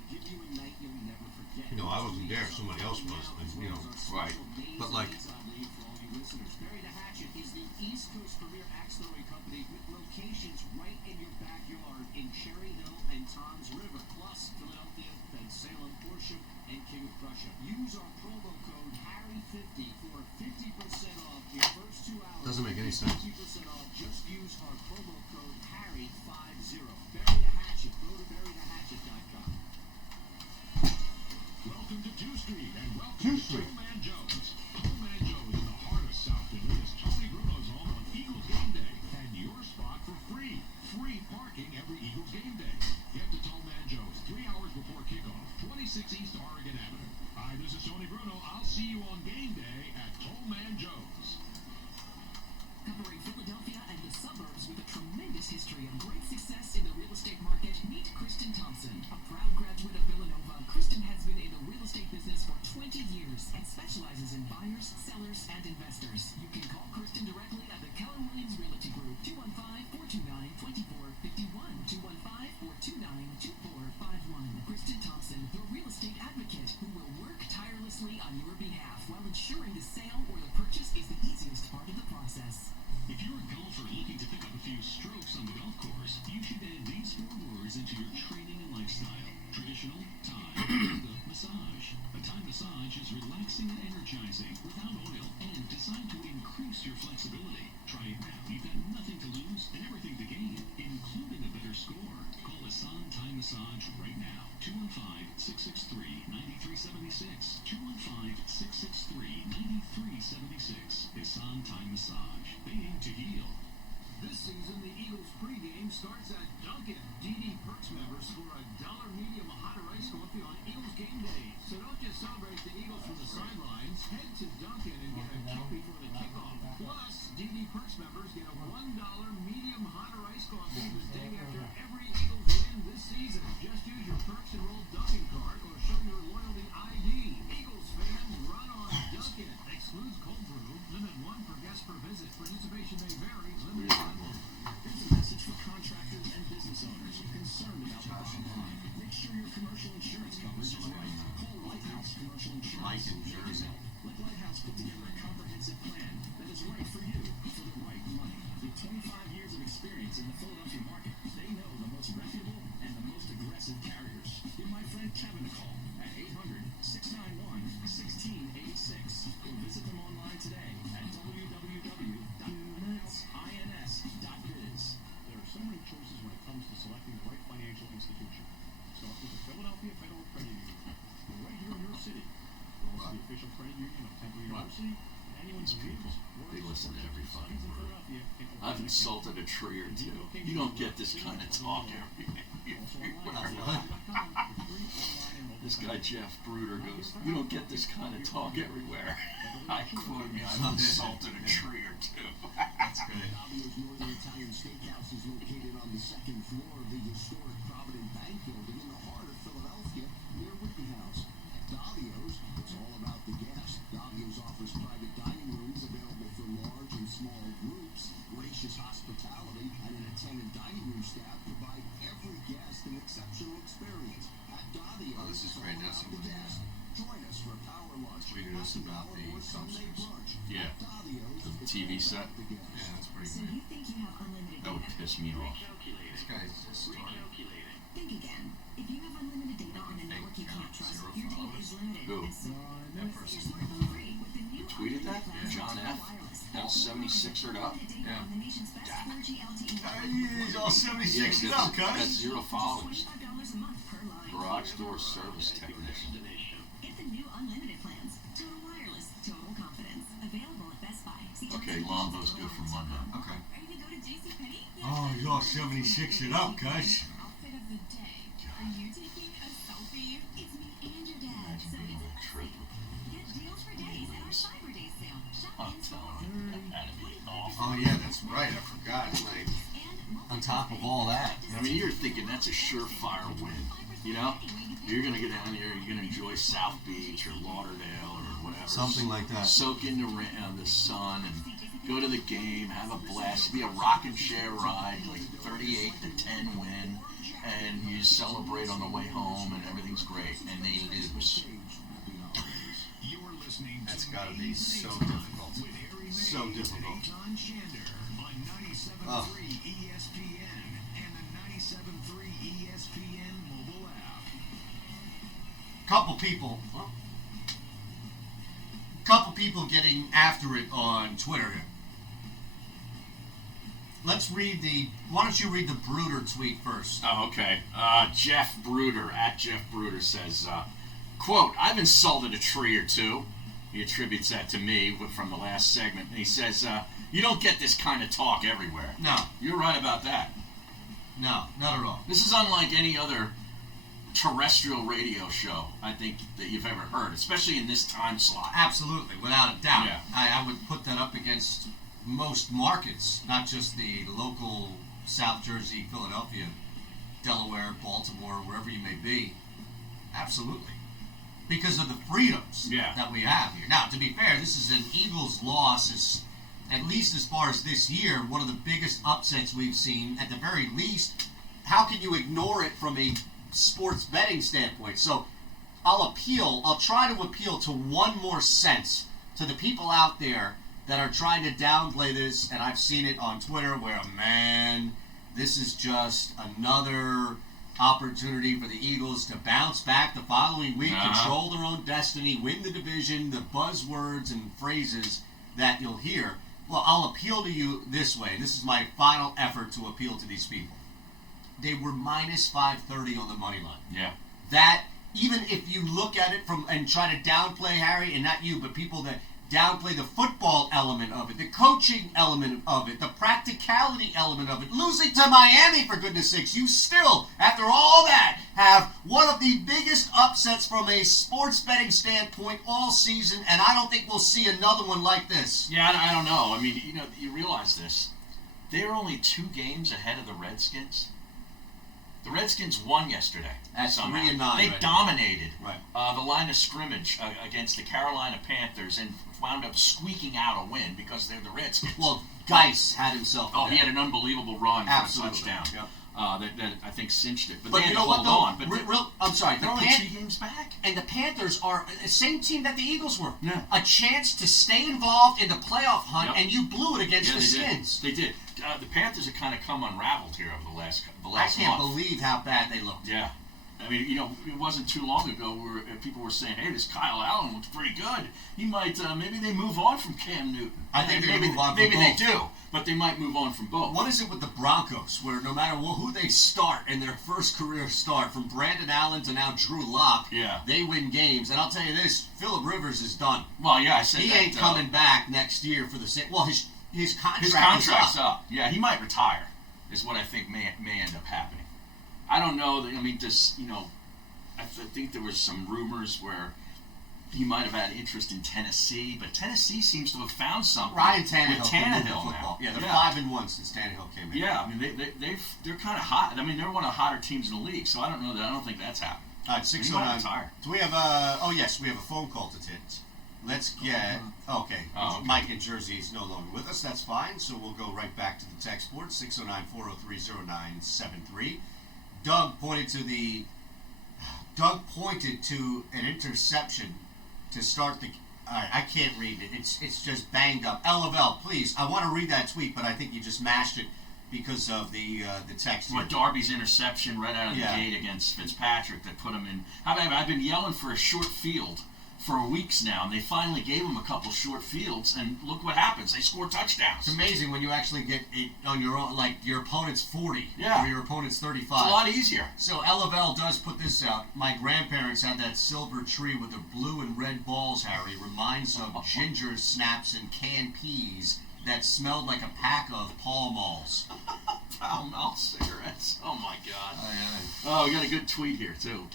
you know, I wasn't there, somebody else was, and, you know, Right. but like, Bury the Hatchet is the East Coast premier axe throwing company with locations right in your backyard in Cherry Hill and Tom's River, plus Philadelphia, Ben Salem, Horsham, and King of Prussia. Use our promo code Harry50 for 50% off your first 2 hours. doesn't make any sense. 50% off. Just use our promo code Harry50. Bury the Hatchet. Go to burythehatchet.com. welcome to 2 Street, and welcome 2 to Street. Toll Man Jones. Toll Man Jones in the heart of South Philly is Tony Bruno's home on Eagles game day, and your spot for free. Free parking every Eagles game day. Get to Toll Man Jones 3 hours before kickoff, 26 East Oregon Avenue. Hi, this is Tony Bruno. I'll see you on game day at Toll Man Jones. Covering Philadelphia and the suburbs with a tremendous history of great success in the real estate market, meet Kristen Thompson. A proud graduate of Villanova, Kristen has been in the real estate business for 20 years and specializes in buyers, sellers, and investors. You can call Kristen directly at the Keller Williams Realty Group, 215-429-2451, 215-429-2451. Kristen Thompson, your real estate advocate, who will work tirelessly on your behalf while ensuring the sale or the purchase is the easiest part of the process. If you're a golfer looking to pick up a few strokes on the golf course, you should add these 4 words into your training and lifestyle. Traditional, Thai, yoga, massage. A Thai massage is relaxing and energizing without oil and designed to increase your flexibility. Try it now. You've got nothing to lose and everything to gain, including a better score. Call Asan Thai Massage right now. 215-663-9376. 215-663-9376. Asan Thai Massage. They aim to heal. This season, the Eagles pregame starts at Dunkin'. DD Perks members score a $1 medium hot or iced coffee on Eagles game day. So don't just celebrate the Eagles from the sidelines. Head to Dunkin' and get a kick before the commercial insurance coverage is right, call Lighthouse Commercial Insurance. Mike in Jersey. Let Lighthouse put together a comprehensive plan that is right for you for the right money. With 25 years of experience in the Philadelphia market, they know the most reputable and the most aggressive carriers. Give my friend Kevin a call at 800-691-1686 or visit them online today at www.ins.biz. There are so many choices when it comes to selecting the right financial institution. Start with the Philadelphia Federal Credit Union. We're right here in your city. We're also the official credit union of Temple University. And anyone's dreams, They listen to every fucking studies in word. Philadelphia can open I've an account. insulted a tree or two. You don't get this kind of talk everywhere. This guy Jeff Bruder goes, you don't get this kind of talk everywhere. I quote me, I've insulted a tree or two. That's great. Davio's Northern Italian Steakhouse is located on the second floor of the historic Provident Bank Building in the heart of Philadelphia, near Rittenhouse. At Davio's, it's all about the guest. Davio's offers private dining rooms available for large and small groups. Gracious hospitality and an attendant dining room staff provide every guest an exceptional experience. At Davio's, Oh, this is it's great. all That's about the guest. Join us for a power lunch. Tweeted us about the or Sunday dumpsters. brunch. Yeah. At Davio's, The it's TV all set. about the guest. Yeah, that's pretty So great. you think you have unlimited That would data? piss me off. This guy's just started. Think again. If you have unlimited data on a network you can't trust, Zero your data followers. is limited. Who? And so That your person. smartphone free with the new Tweeted that? unlimited plans John from F? Wireless. All 76 er up? Unlimited data Yeah. on the nation's best 4G LTE He's all 76 Yeah, up, that's cuz. zero followers. $25 a month per line. Garage door service technician. Get the new unlimited plans. Total Wireless, total confidence. Available at Best Buy. See Okay, Lombo's good for Monday. Okay. Ready to go to JCPenney? Oh, he's all 76 it up, cuz. Outfit of the day. Are you taking a selfie? It's me and your dad. Imagine So being it's on a trip with get deals for days at our Cyber Day sale. Shop I'm in store. telling you, that'd be awful. Oh, yeah, that's right. I forgot. Like, on top of all that. I mean, you're thinking that's a surefire win. You know? You're going to get down here, you're going to enjoy South Beach or Lauderdale or whatever. Something like that. Soak in the sun and go to the game, have a blast. It'd be a rock and share ride, like 38-10 win, and you celebrate on the way home, and everything's great. And they lose. You're listening That's to gotta be A's so Anytime difficult. with Harry So Mays difficult. and Eitan Shander on 97.3 Oh. ESPN and the 97.3 ESPN mobile app. Couple people getting after it on Twitter here. Let's read why don't you read the Bruder tweet first? Oh, okay. Jeff Bruder, at Jeff Bruder, says, quote, I've insulted a tree or two. He attributes that to me from the last segment. And he says, you don't get this kind of talk everywhere. No, You're right about that. no, not at all. This is unlike any other terrestrial radio show, I think, that you've ever heard, especially in this time slot. Absolutely, without a doubt. Yeah. I would put that up against most markets, not just the local South Jersey, Philadelphia, Delaware, Baltimore, wherever you may be. Absolutely. Because of the freedoms Yeah. that we have here. Now, to be fair, this is an Eagles loss, is, at least as far as this year, one of the biggest upsets we've seen. At the very least, how can you ignore it from a sports betting standpoint? So I'll try to appeal to one more sense to the people out there that are trying to downplay this, and I've seen it on Twitter where, man, this is just another opportunity for the Eagles to bounce back the following week, control their own destiny, win the division, the buzzwords and phrases that you'll hear. Well, I'll appeal to you this way. This is my final effort to appeal to these people. They were minus 530 on the money line. Yeah. That, even if you look at it from and try to downplay, Harry, and not you, but people that downplay the football element of it, the coaching element of it, the practicality element of it, losing to Miami, for goodness sakes, you still, after all that, have one of the biggest upsets from a sports betting standpoint all season, and I don't think we'll see another one like this. Yeah, I don't know. I mean, you realize this. They're only 2 games ahead of the Redskins. The Redskins won yesterday. That's somehow. 3-9 They right now. dominated Right. the line of scrimmage against the Carolina Panthers and wound up squeaking out a win because they're the Redskins. Well, Geis had himself. Oh, he had an unbelievable run for a Absolutely. touchdown. Yep. that I think cinched it. But But they had you to know what, hold though? on. But I'm sorry. they're only 2 games back. And the Panthers are the same team that the Eagles were. Yeah. A chance to stay involved in the playoff hunt, Yep. and you blew it against the they Skins. did. They did. The Panthers have kind of come unraveled here over the last I can't month. believe how bad they looked. Yeah. I mean, it wasn't too long ago where people were saying, "Hey, this Kyle Allen looks pretty good. He might, maybe they move on from Cam Newton." I think they maybe move on from Maybe they both. do, but they might move on from both. What is it with the Broncos, where no matter who they start in their first career start, from Brandon Allen to now Drew Lock, Yeah. they win games. And I'll tell you this, Phillip Rivers is done. Well, yeah, I said He that, ain't coming back next year for the same. Well, his contract His contract's is up. up. Yeah, he might retire. Is what I think may end up happening. I don't know. I mean, I think there was some rumors where he might have had interest in Tennessee, but Tennessee seems to have found something. Ryan Tannehill with can move the Tannehill football. now. Yeah, they're 5-1 since Tannehill came in. Yeah, I mean they're kind of hot. I mean they're one of the hotter teams in the league. So I don't know that. I don't think that's happening. All right, He might 609. retire. So we have we have a phone call to take. Let's get okay. Oh, okay. Mike in Jersey is no longer with us. That's fine. So we'll go right back to the text board 609-403-0973. Doug pointed to an interception to start the. All right, I can't read it. It's just banged up. LFL, please. I want to read that tweet, but I think you just mashed it because of the text. What Darby's interception right out of the Yeah. gate against Fitzpatrick that put him in. I've been yelling for a short field for weeks now, and they finally gave him a couple short fields, and look what happens. They score touchdowns. It's amazing when you actually get it on your own, like your opponent's 40 Yeah. or your opponent's 35. It's a lot easier. So LFL does put this out. My grandparents had that silver tree with the blue and red balls, Harry. Reminds of ginger snaps and canned peas that smelled like a pack of Pall Malls. Pall Mall cigarettes. Oh my God. Oh, we got a good tweet here too.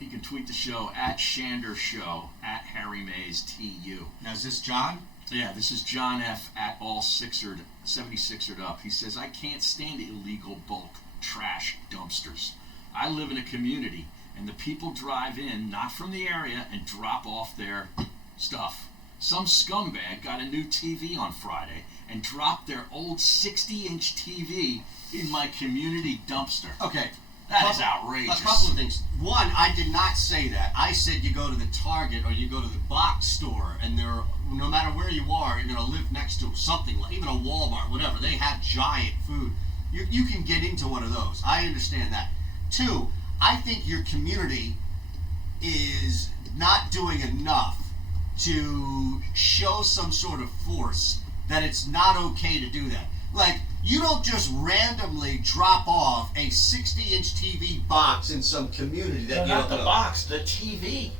You can tweet the show at Shander Show at Harry Mays TU. Now is this John? Yeah, this is John F at all 76ered up. He says, I can't stand illegal bulk trash dumpsters. I live in a community and the people drive in, not from the area, and drop off their stuff. Some scumbag got a new TV on Friday and dropped their old 60-inch TV in my community dumpster. Okay. That is outrageous. A couple of things. One, I did not say that. I said you go to the Target or you go to the box store, and no matter where you are, you're going to live next to something, like even a Walmart, whatever. They have giant food. You can get into one of those. I understand that. Two, I think your community is not doing enough to show some sort of force that it's not okay to do that. Like, you don't just randomly drop off a 60-inch TV box in some community that you not don't the know. box, the TV.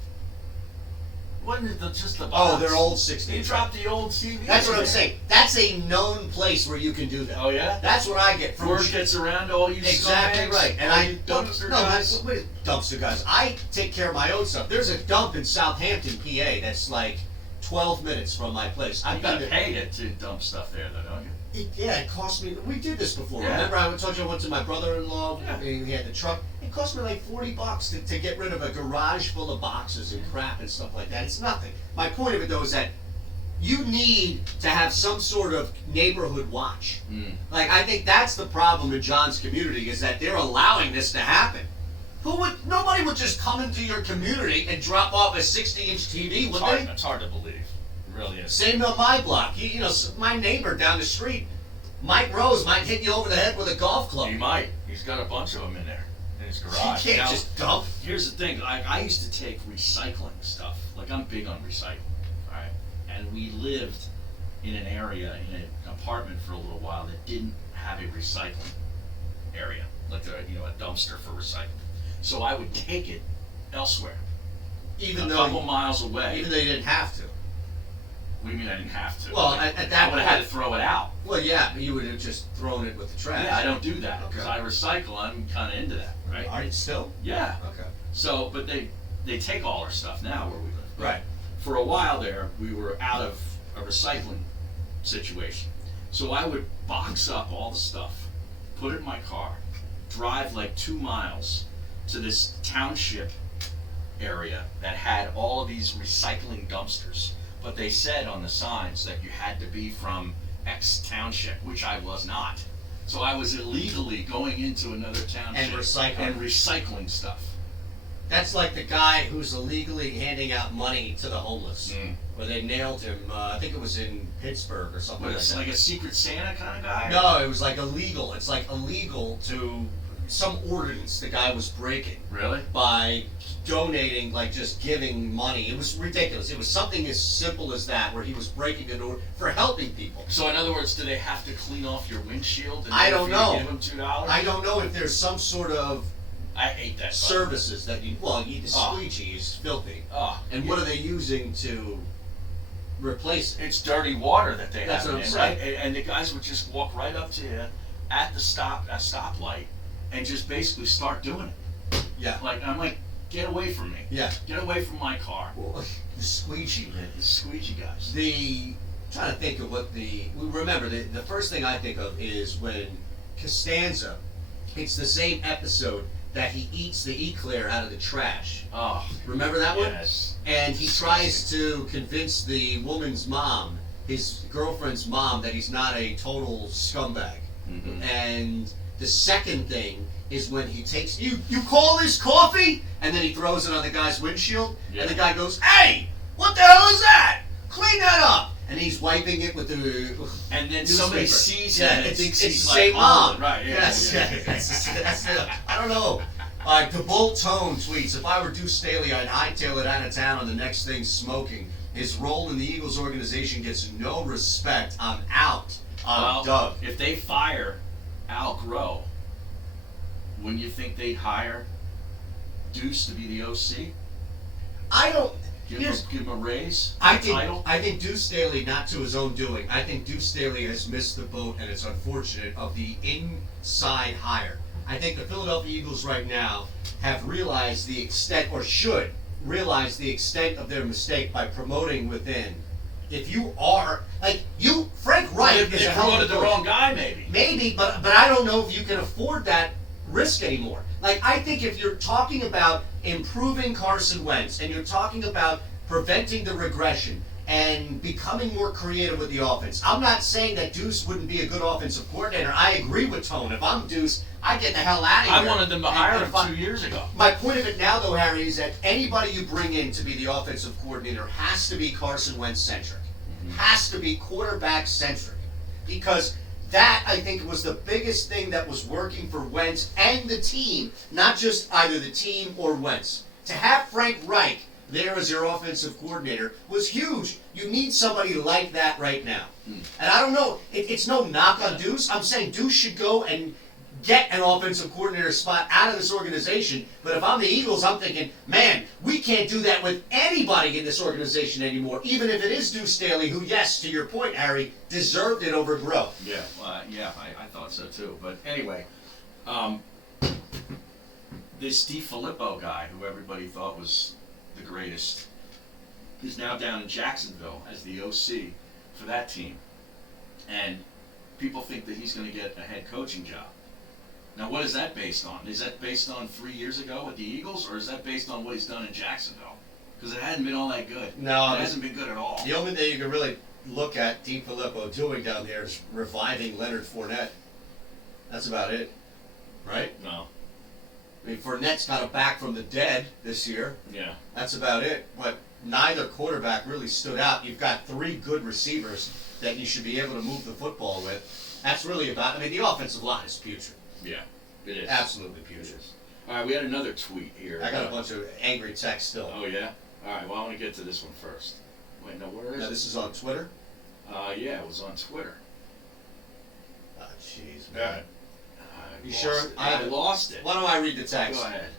Wasn't it just the box? Oh, they're old 60 They inch. dropped the old TV. That's what in I'm there. saying. That's a known place where you can do that. Oh, yeah? That's what I get from Word gets around to all you Exactly scumbags, right. And all I you dumpster no, guys. wait, dumpster guys. I take care of my own stuff. There's a dump in Southampton, PA, that's like 12 minutes from my place. You I've gotta been pay to dump stuff there, though, don't you? it cost me. We did this before. Yeah. Remember, I told you I went to my brother-in-law. Yeah. He had the truck. It cost me like $40 to get rid of a garage full of boxes and crap and stuff like that. It's nothing. My point of it though is that you need to have some sort of neighborhood watch. Like, I think that's the problem in John's community, is that they're allowing this to happen. Nobody would just come into your community and drop off a 60-inch TV, would they? It's hard to believe. It really is. Same on my block. My neighbor down the street, Mike Rose, might hit you over the head with a golf club. He might. He's got a bunch of them in there in his garage. You can't Now, just dump. Here's the thing. I used to take recycling stuff. Like, I'm big on recycling, right? And we lived in an area, in an apartment for a little while that didn't have a recycling area, like a dumpster for recycling. So I would take it elsewhere, Even a though couple miles away. you didn't have to. What do you mean I didn't have to? Well, Like, at that I would have had to point- throw it out. Well, yeah, but you would have just thrown it with the trash. Yeah, I don't do that because Okay. I recycle. I'm kind of into that, right? Are you still? Yeah. Okay. So, but they take all our stuff now where we live. But Right. For a while there, we were out of a recycling situation. So I would box up all the stuff, put it in my car, drive like 2 miles to this township area that had all of these recycling dumpsters. But they said on the signs that you had to be from X township, which I was not. So I was illegally going into another township And recycling stuff. That's like the guy who's illegally handing out money to the homeless. Where they nailed him, I think it was in Pittsburgh or something What, like it's that. like a Secret Santa kind of guy? No, it was like illegal. It's like illegal to some ordinance the guy was breaking Really? by donating, like just giving money. It was ridiculous. It was something as simple as that, where he was breaking an order for helping people. So in other words, do they have to clean off your windshield? I don't know. Give them $2? I don't know if there's some sort of I hate that. services that you. Well, the squeegee is filthy. And what are they using to replace it? It's dirty water that they That's have what in, I'm right? saying. And the guys would just walk right up to you at the stoplight and just basically start doing it. Yeah. Like I'm like, get away from me. Yeah. Get away from my car. Well, the squeegee. The squeegee guys. Trying to think of remember, the first thing I think of is when Costanza, it's the same episode that he eats the eclair out of the trash. Oh. Remember that one? Yes. And he tries to convince the woman's mom, his girlfriend's mom, that he's not a total scumbag. Mm-hmm. And the second thing is when he takes, you call this coffee? And then he throws it on the guy's windshield, and the guy goes, "Hey, what the hell is that? Clean that up!" And he's wiping it with the and then newspaper. somebody sees him and thinks it's he's the like, same mom. right? Yeah, Yes, that's it. I don't know. The Bolt Tone tweets, "If I were Deuce Staley, I'd hightail it out of town on the next thing smoking. His role in the Eagles organization gets no respect. I'm out." Doug. If they fire Al Groh, wouldn't you think they'd hire Deuce to be the OC? I don't. Give him a raise? I title? think Deuce Staley, not to his own doing, I think Deuce Staley has missed the boat, and it's unfortunate, of the inside hire. I think the Philadelphia Eagles right now have realized the extent, or should realize the extent of their mistake by promoting within. If you are, Frank Reich is They a hell of a promoted the coach. wrong guy, maybe. Maybe, but I don't know if you can afford that risk anymore. I think if you're talking about improving Carson Wentz and you're talking about preventing the regression and becoming more creative with the offense, I'm not saying that Deuce wouldn't be a good offensive coordinator. I agree with Tone. If I'm Deuce, I'd get the hell out of here. I wanted them to hire him 2 years ago. My point of it now, though, Harry, is that anybody you bring in to be the offensive coordinator has to be Carson Wentz-centric. Has to be quarterback-centric. Because that, I think, was the biggest thing that was working for Wentz and the team, not just either the team or Wentz. To have Frank Reich there as your offensive coordinator was huge. You need somebody like that right now. And I don't know, it's no knock on Deuce. I'm saying Deuce should go and get an offensive coordinator spot out of this organization. But if I'm the Eagles, I'm thinking, man, we can't do that with anybody in this organization anymore, even if it is Deuce Staley, who, yes, to your point, Harry, deserved it over Groh. Yeah, I thought so too. But anyway, this DiFilippo guy, who everybody thought was the greatest, is now down in Jacksonville as the OC for that team. And people think that he's going to get a head coaching job. Now, what is that based on? Is that based on 3 years ago with the Eagles, or is that based on what he's done in Jacksonville? Because it hadn't been all that good. No, it hasn't been good at all. The only thing you can really look at DiFilippo doing down there is reviving Leonard Fournette. That's about it, right? No. I mean, Fournette's got a back from the dead this year. Yeah. That's about it. But neither quarterback really stood out. You've got three good receivers that you should be able to move the football with. That's really about. I mean, the offensive line is putrid. Yeah, it is. Absolutely putrid. All right, we had another tweet here. I got a bunch of angry texts still. Oh, yeah? All right, well, I want to get to this one first. Wait, no, where is Now, it? this is on Twitter? Yeah, it was on Twitter. Oh, jeez, man. You Lost sure? it. I lost it. Why don't I read the text? Go ahead.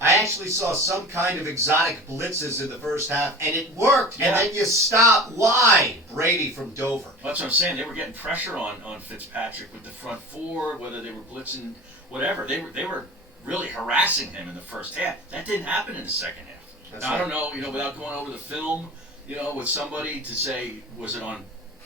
I actually saw some kind of exotic blitzes in the first half, and it worked. Yeah. And then you stop. Why? Brady from Dover. That's what I'm saying. They were getting pressure on Fitzpatrick with the front four, whether they were blitzing, whatever. They were really harassing him in the first half. That didn't happen in the second half. Now, I don't know, without going over the film, with somebody to say, was it on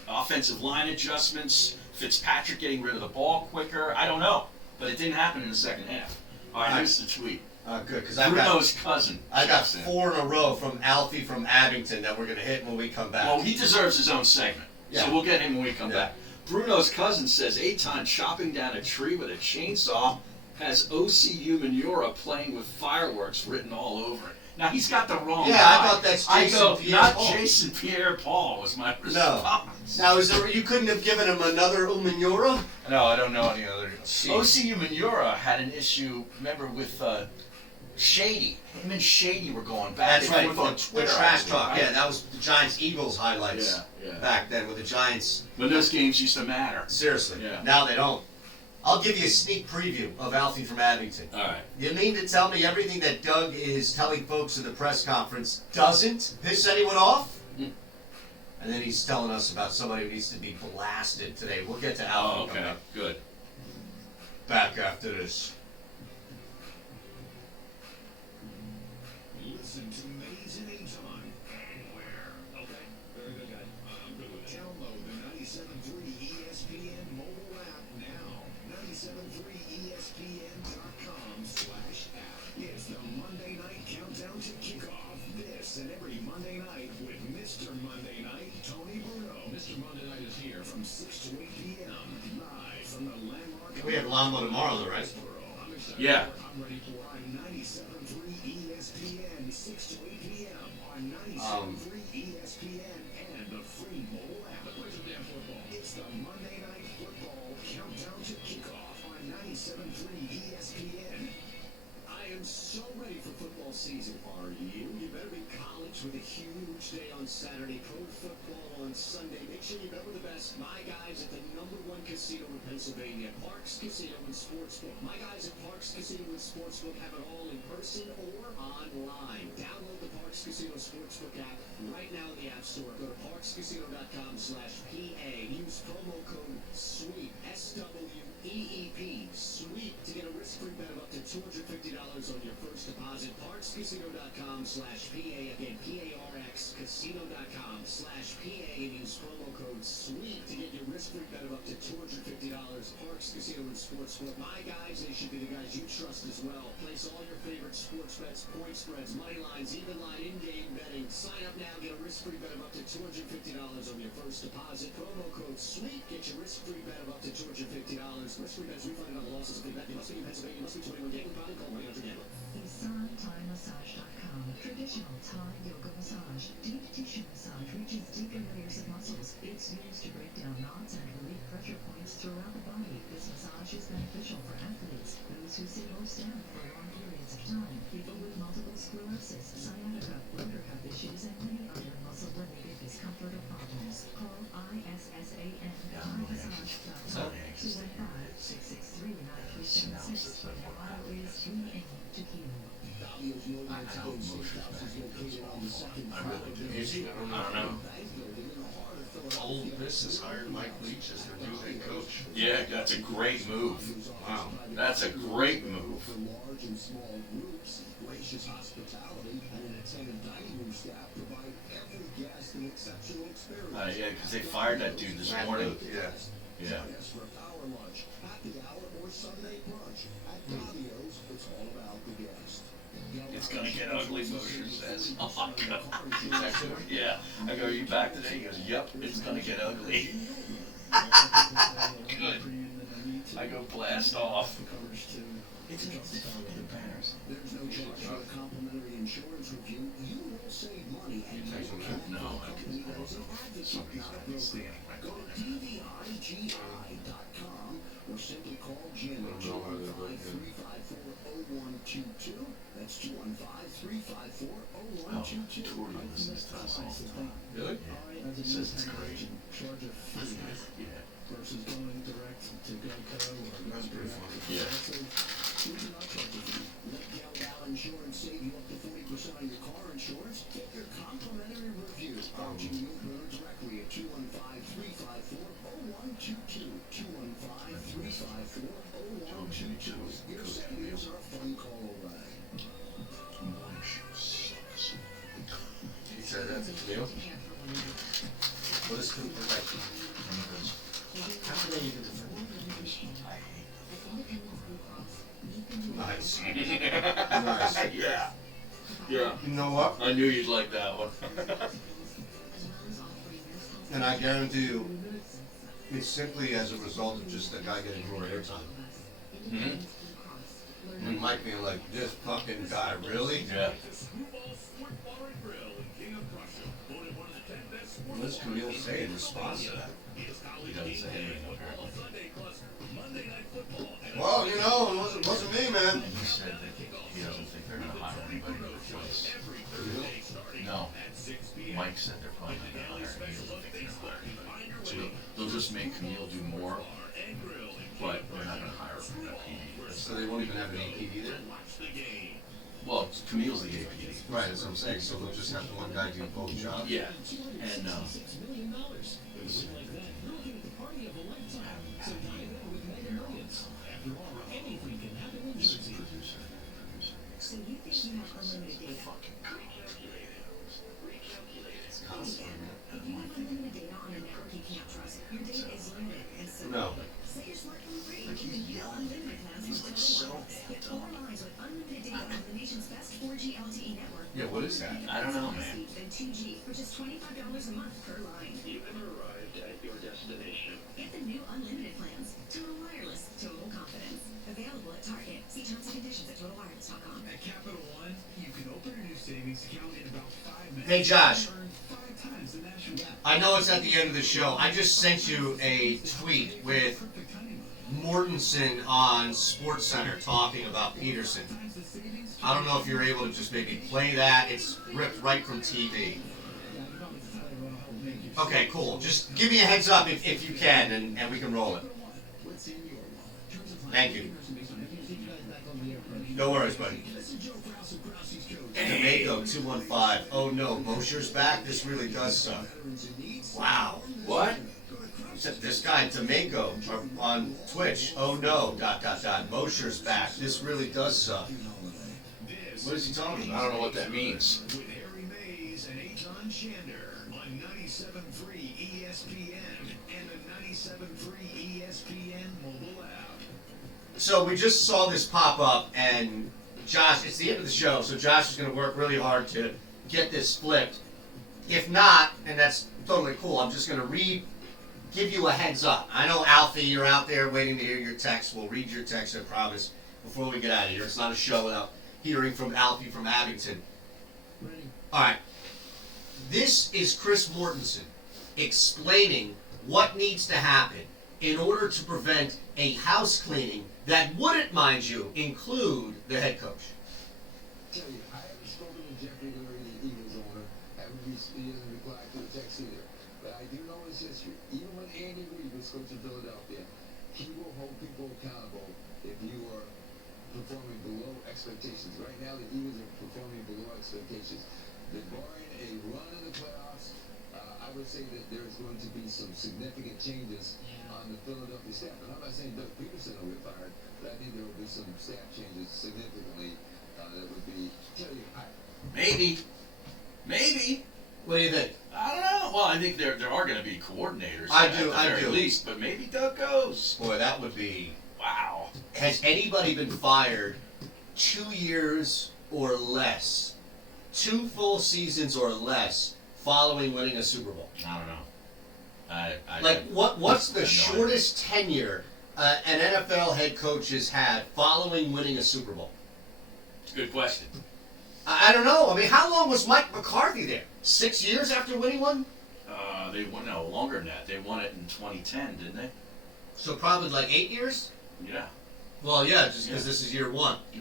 offensive line adjustments, Fitzpatrick getting rid of the ball quicker? I don't know. But it didn't happen in the second half. All right, here's the tweet. Good, because Bruno's cousin. I got 4 in a row from Alfie from Abington that we're going to hit when we come back. Well, he deserves his own segment. Yeah. So we'll get him when we come back. Bruno's cousin says Eitan chopping down a tree with a chainsaw has OCU Manura playing with fireworks written all over it. Now he's got the wrong Yeah, guy. I thought that's I Jason go, not Pierre-Paul. Jason Pierre-Paul was my No. response. Now, you couldn't have given him another Umanura? No, I don't know any other. OCU Manura had an issue, remember, with Shady. Him and Shady were going back That's and right, forth on the Twitter. trash I talk. believe, Yeah, right? that was the Giants-Eagles highlights Yeah. back then with the Giants. When those games used to matter. Seriously. Yeah. Now they don't. I'll give you a sneak preview of Alfie from Abington. All right. You mean to tell me everything that Doug is telling folks in the press conference doesn't piss anyone off? Mm. And then he's telling us about somebody who needs to be blasted today. We'll get to Alfie Oh, okay. coming up. Good. Back after this. Listen to Maze anytime, anywhere. Okay, very good, guys. Download the 97.3 ESPN mobile app now. 97.3ESPN.com/app. It's the Monday night countdown to kickoff. This and every Monday night with Mr. Monday Night, Tony Bruno. Mr. Monday Night is here from 6 to 8 p.m. live from the landmark. We have Lambo tomorrow, though, right? I'm excited. Yeah. I'm ready for 97.3 ESPN, 6 to 8 p.m. on 97.3 ESPN and the free mobile app. Play some damn football. It's the Monday Night Football countdown to kickoff on 97.3 ESPN. I am so ready for football season. Are you? You better be college with a huge day on Saturday, pro football on Sunday. Make sure you bet with the best. My guys at the #1 casino in Pennsylvania, Parks Casino and Sportsbook. My guys at Parks Casino and Sportsbook have it all in person or online. Download the Parks Casino Sportsbook app right now in the App Store. Go to parkscasino.com/PA. Use promo code SWEEP, SWEEP, SWEEP, to get a risk-free bet of up to $250 on your first deposit. Parkscasino.com/PA. Again, PARX, casino.com/PA, and use promo code SWEEP to get your risk-free bet of up to $250. Parks Casino and Sportsbook. My guys, they should be the guys you trust as well. Place all your favorite sports bets, point spreads, money lines, even line, in-game betting. Sign up now, get a risk-free bet of up to $250 on your first deposit. Promo code SWEEP. Get your risk-free bet of up to $250. Risk-free bets refunded on the losses of the bet. You must be in Pennsylvania. You must be 21. Gambling problem? Call 1-800-GAMBLER. ThaiMassage.com. Traditional Thai yoga massage. Deep tissue massage reaches deeper layers of muscles. It's used to break down knots and relieve pressure points throughout the body. This massage is beneficial for athletes, those who sit or stand for long periods of time, people with multiple sclerosis, sciatica, rotor cuff issues, and many other muscle-related discomfort or problems. Call ISSAN ThaiMassage.com 215-663-9376. The motto is Tune In to Heal. Davio's Northern Italian Steakhouse is located on the second floor of the Is he? I don't know. Bank Building in the heart of Old Philadelphia. Miss has hired Mike Leach as their new head coach. Yeah, that's a great move. Wow. That's a great move. For large and small groups, gracious hospitality, and an attentive dining room staff provide every guest an exceptional experience. Yeah, because they fired that dude this morning. Yeah. Yeah. Join us for a power lunch, happy hour, or Sunday brunch. At Davio's, it's all about the guest. It's gonna get ugly, Mosher says. Oh, God. Yeah. I go, are you back today? He goes, yep, it's gonna get ugly. Good. I go, blast off. It's the banners. There's no charge for a complimentary insurance review. You will save money and you will have No, a I company that is an advocate, somebody's not a gonna be broker. standing right Go to TVIGI.com or simply call Jim at 215-354-0122. That's 215-354-0122. Tori listens to us all the time. Really? He says it's great. Charge a fee Yeah. versus going direct to GEICO or That's pretty funny. Yeah. We do not charge a fee. Let Del Insurance save you up to 40% on your car insurance. Get your complimentary review. Call Jimmy Milburn directly at 215-354-0122. 215-354-0122. Your savings are a phone call away. He said that to Camille? What is Cooper like? How can they even defend Nice. Nice. Yeah. Yeah. You know what? I knew you'd like that one. And I guarantee you, It's simply as a result of just the guy getting more airtime. Mhm. And Mike being like, this fucking guy, really? Yeah. What does Camille say in response to that? He doesn't say anything apparently. Well, you know, it wasn't me, man. And he said that he doesn't think they're going to hire anybody to replace. No. Mike said they're probably not going to hire. He doesn't think they're going to hire anybody. So they'll just make Camille do more, but they're not going to hire a PD. So they won't even have an APD there? Well, Camille's the APD. Right, that's what I'm saying. So they'll just have one guy do both jobs? Yeah. And So you think you have unlimited data? It's constant. If you have unlimited data on a network you can't trust, your data is limited, and so No. set your smartphone free. Like, You can he's get yelling. unlimited plans He's, from like, Total so Wireless. Get amped four up. lines with unlimited data on the nation's best 4G LTE network. Yeah, what is that? I don't know, man. Than 2G, which is $25 a month per line. You have arrived at your destination. Get the new unlimited plans. Total Wireless, total confidence. Available at Target. See terms and conditions at totalwireless.com. At Capital One, you can open a new savings account in about 5 minutes. Hey, Josh. Earn 5 times the national app. I know it's at the end of the show. I just sent you a tweet with Perfect timing. Mortensen on SportsCenter talking about Peterson. Times the savings. I don't know if you're able to just maybe play that. It's ripped right from TV. Okay, cool. Just give me a heads up if you can, and we can roll it. What's in your wallet? Terms apply. Thank you. No worries, buddy. This is Joe Krause of Krause's Coast. Tomato 215. Oh no, Mosher's back? This really does suck. Veterans in need. Wow. What? Except this guy, Tomato, on Twitch. Oh no, ... Mosher's back. This really does suck. What is he talking I about? don't know what that means. With Harry Mays and Eitan Shander on 97.3 ESPN and the 97.3 ESPN mobile app. So we just saw this pop up, and Josh, it's the end of the show, so Josh is going to work really hard to get this flipped. If not, and that's totally cool, I'm just going to give you a heads up. I know, Alfie, you're out there waiting to hear your text. We'll read your text, I promise, before we get out of here. It's not a show without hearing from Alfie from Abington. All right. This is Chris Mortensen explaining what needs to happen in order to prevent a house cleaning that wouldn't, mind you, include the head coach. Tell you, I haven't spoken to Jeffrey Lurie, the Eagles owner. He hasn't replied to the text either. But I do know his history. Even when Andy Reid was coach of Philadelphia, he will hold people accountable if you are performing below expectations. Right now, the Eagles are performing below expectations. They're barring a run in the playoffs. I would say that there's going to be some significant changes on the Philadelphia staff. And I'm not saying Doug Peterson will get fired, but I think there will be some staff changes significantly that would be, tell you, Maybe. What do you think? I don't know. Well, I think there are going to be coordinators. I at do, the I very do. least, but maybe Doug goes. Boy, that would be... Wow. Has anybody been fired 2 years or less, 2 full seasons or less, following winning a Super Bowl? I don't know. What's the I have no shortest tenure an NFL head coach has had following winning a Super Bowl? Good question. I don't know. I mean, how long was Mike McCarthy there? 6 years after winning one? They won longer than that. They won it in 2010, didn't they? So probably like 8 years? Yeah. Well, yeah, just because this is year 1. Yeah.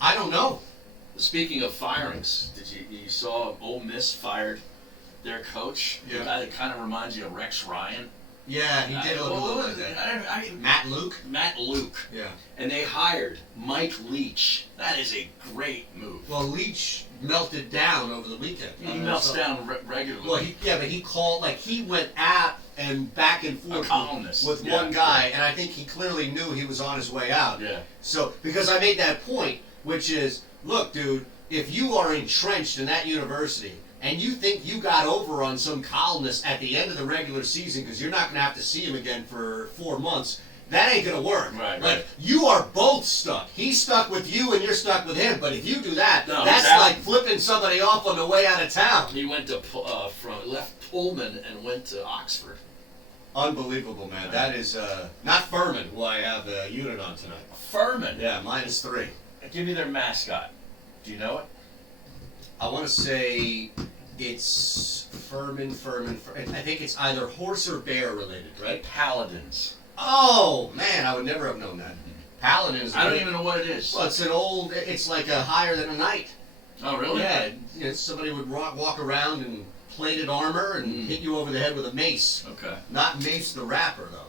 I don't know. Speaking of firings, did you saw Ole Miss fired their coach? Yeah. The guy that kind of reminds you of Rex Ryan. Yeah, he did look a little like that. Matt Luke? Matt Luke. Yeah. And they hired Mike Leach. That is a great move. Well, Leach melted down over the weekend. He melts down regularly. Well, but he called, he went at and back and forth with one guy, and I think he clearly knew he was on his way out. Yeah. So, because I made that point, which is, look, dude, if you are entrenched in that university, and you think you got over on some columnist at the end of the regular season because you're not going to have to see him again for 4 months, that ain't going to work. Right. You are both stuck. He's stuck with you and you're stuck with him. But if you do that, No, that's exactly. like flipping somebody off on the way out of town. He went to left Pullman and went to Oxford. Unbelievable, man. That is not Furman, who I have a unit on tonight. Furman. Yeah, -3. Give me their mascot. Do you know it? I want to say it's Furman. I think it's either horse or bear related, right? Paladins. Oh, man, I would never have known that. Paladin is... I don't even know what it is. Well, it's like a higher than a knight. Oh, really? Yeah, somebody would walk around in plated armor and hit you over the head with a mace. Okay. Not Mace the Rapper, though.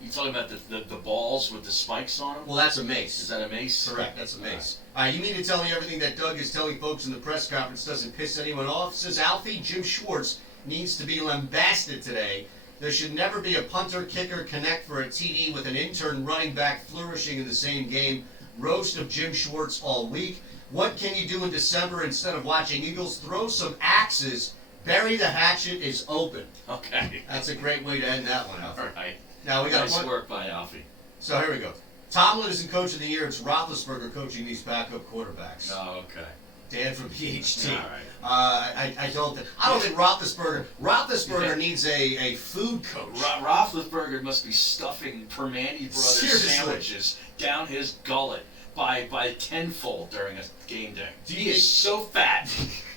You talking about the balls with the spikes on them? Well, that's a mace. Is that a mace? Correct, that's a mace. All right, you mean to tell me everything that Doug is telling folks in the press conference doesn't piss anyone off? Says Alfie, Jim Schwartz needs to be lambasted today. There should never be a punter, kicker, connect for a TD with an intern running back flourishing in the same game. Roast of Jim Schwartz all week. What can you do in December instead of watching Eagles? Throw some axes. Bury the hatchet is open. Okay. That's a great way to end that one, Alfie. All right. Now we got nice work by Alfie. So here we go. Tomlin isn't coach of the year. It's Roethlisberger coaching these backup quarterbacks. Oh, okay. Dan from PhD. All right. I don't think Roethlisberger needs a food coach. Roethlisberger must be stuffing Permane Brothers Seriously. sandwiches down his gullet by tenfold during a game day. He is think- so fat.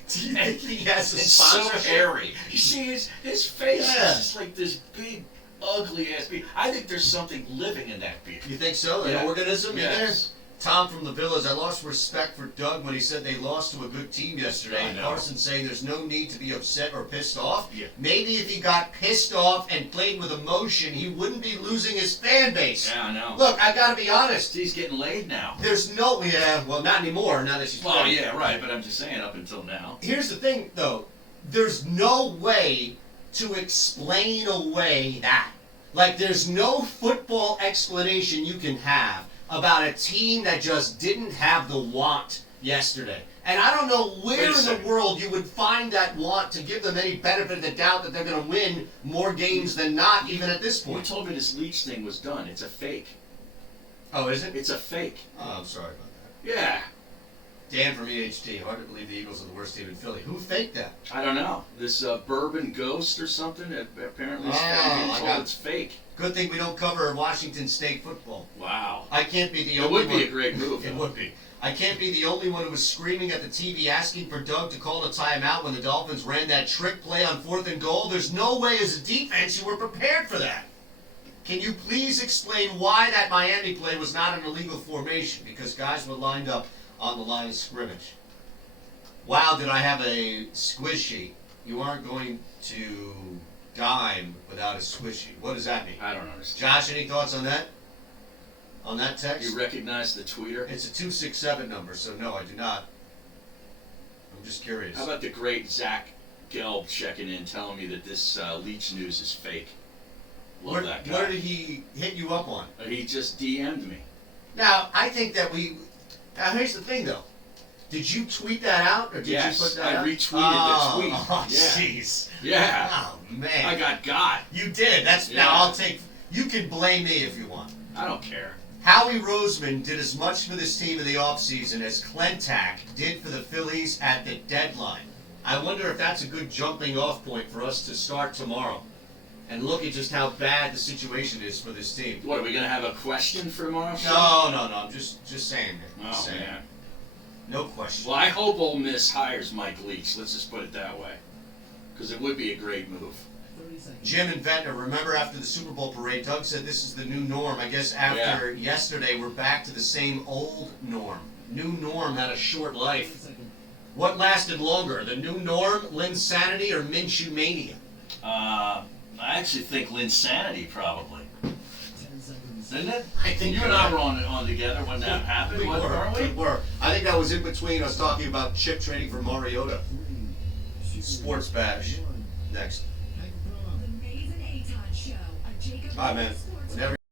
Do you think he has a and so sponsorship? hairy. You see his face Yeah. is just like this big, ugly ass beard. I think there's something living in that beard. You think so? An Yeah. organism in there? Yes. Tom from the Villas, I lost respect for Doug when he said they lost to a good team yesterday. I know. Carson saying there's no need to be upset or pissed off. Yeah. Maybe if he got pissed off and played with emotion, he wouldn't be losing his fan base. Yeah, I know. Look, I gotta be honest. He's getting laid now. There's no, well, not anymore, now that she's Well, playing. yeah, right, but I'm just saying up until now. Here's the thing, though. There's no way to explain away that. Like, there's no football explanation you can have about a team that just didn't have the want yesterday. And I don't know where in the world you would find that want to give them any benefit of the doubt that they're going to win more games than not, even at this You point. told me this Leach thing was done. It's a fake. Oh, is it? It's a fake. Oh, I'm sorry about that. Yeah. Dan from EHT, hard to believe the Eagles are the worst team in Philly. Who faked that? I don't know. This bourbon ghost or something that apparently is Oh, told it's fake. Good thing we don't cover Washington State football. Wow. I can't be the It only would one. be a great move. It would be. I can't be the only one who was screaming at the TV asking for Doug to call a timeout when the Dolphins ran that trick play on 4th and goal. There's no way as a defense you were prepared for that. Can you please explain why that Miami play was not an illegal formation? Because guys were lined up on the line of scrimmage. Wow, did I have a squish sheet? You aren't going to dime without a squish sheet. What does that mean? I don't understand. Josh, any thoughts on that? On that text? You recognize the tweeter? It's a 267 number, so no, I do not. I'm just curious. How about the great Zach Gelb checking in, telling me that this Leach news is fake? Love that guy. Where did he hit you up on? He just DM'd me. Now, I think that now, here's the thing, though. Did you tweet that out, or did Yes, you put that I out? retweeted the tweet. Oh, Yeah. jeez. Yeah. Oh, man. I got. You did. Now Yeah. I'll take... You can blame me if you want. I don't care. Howie Roseman did as much for this team in the offseason as Clentac did for the Phillies at the deadline. I wonder if that's a good jumping off point for us to start tomorrow and look at just how bad the situation is for this team. What, are we going to have a question for tomorrow? No. I'm just saying it. Oh, saying man. it. No question. Well, I hope Ole Miss hires Mike Leach. Let's just put it that way. Because it would be a great move. Jim and Ventnor, remember after the Super Bowl parade, Doug said this is the new norm. I guess after yesterday, we're back to the same old norm. New norm had a short life. What lasted longer, the new norm, Linsanity, or Minshew mania? I actually think Linsanity probably. Didn't it? I think you and I were on together when that happened, We weren't we? were. I think that was in between us talking about chip trading for Mariota. Sports Bash. Next. The Mays and Aton Show, a Jacob All right, man. Sports Whenever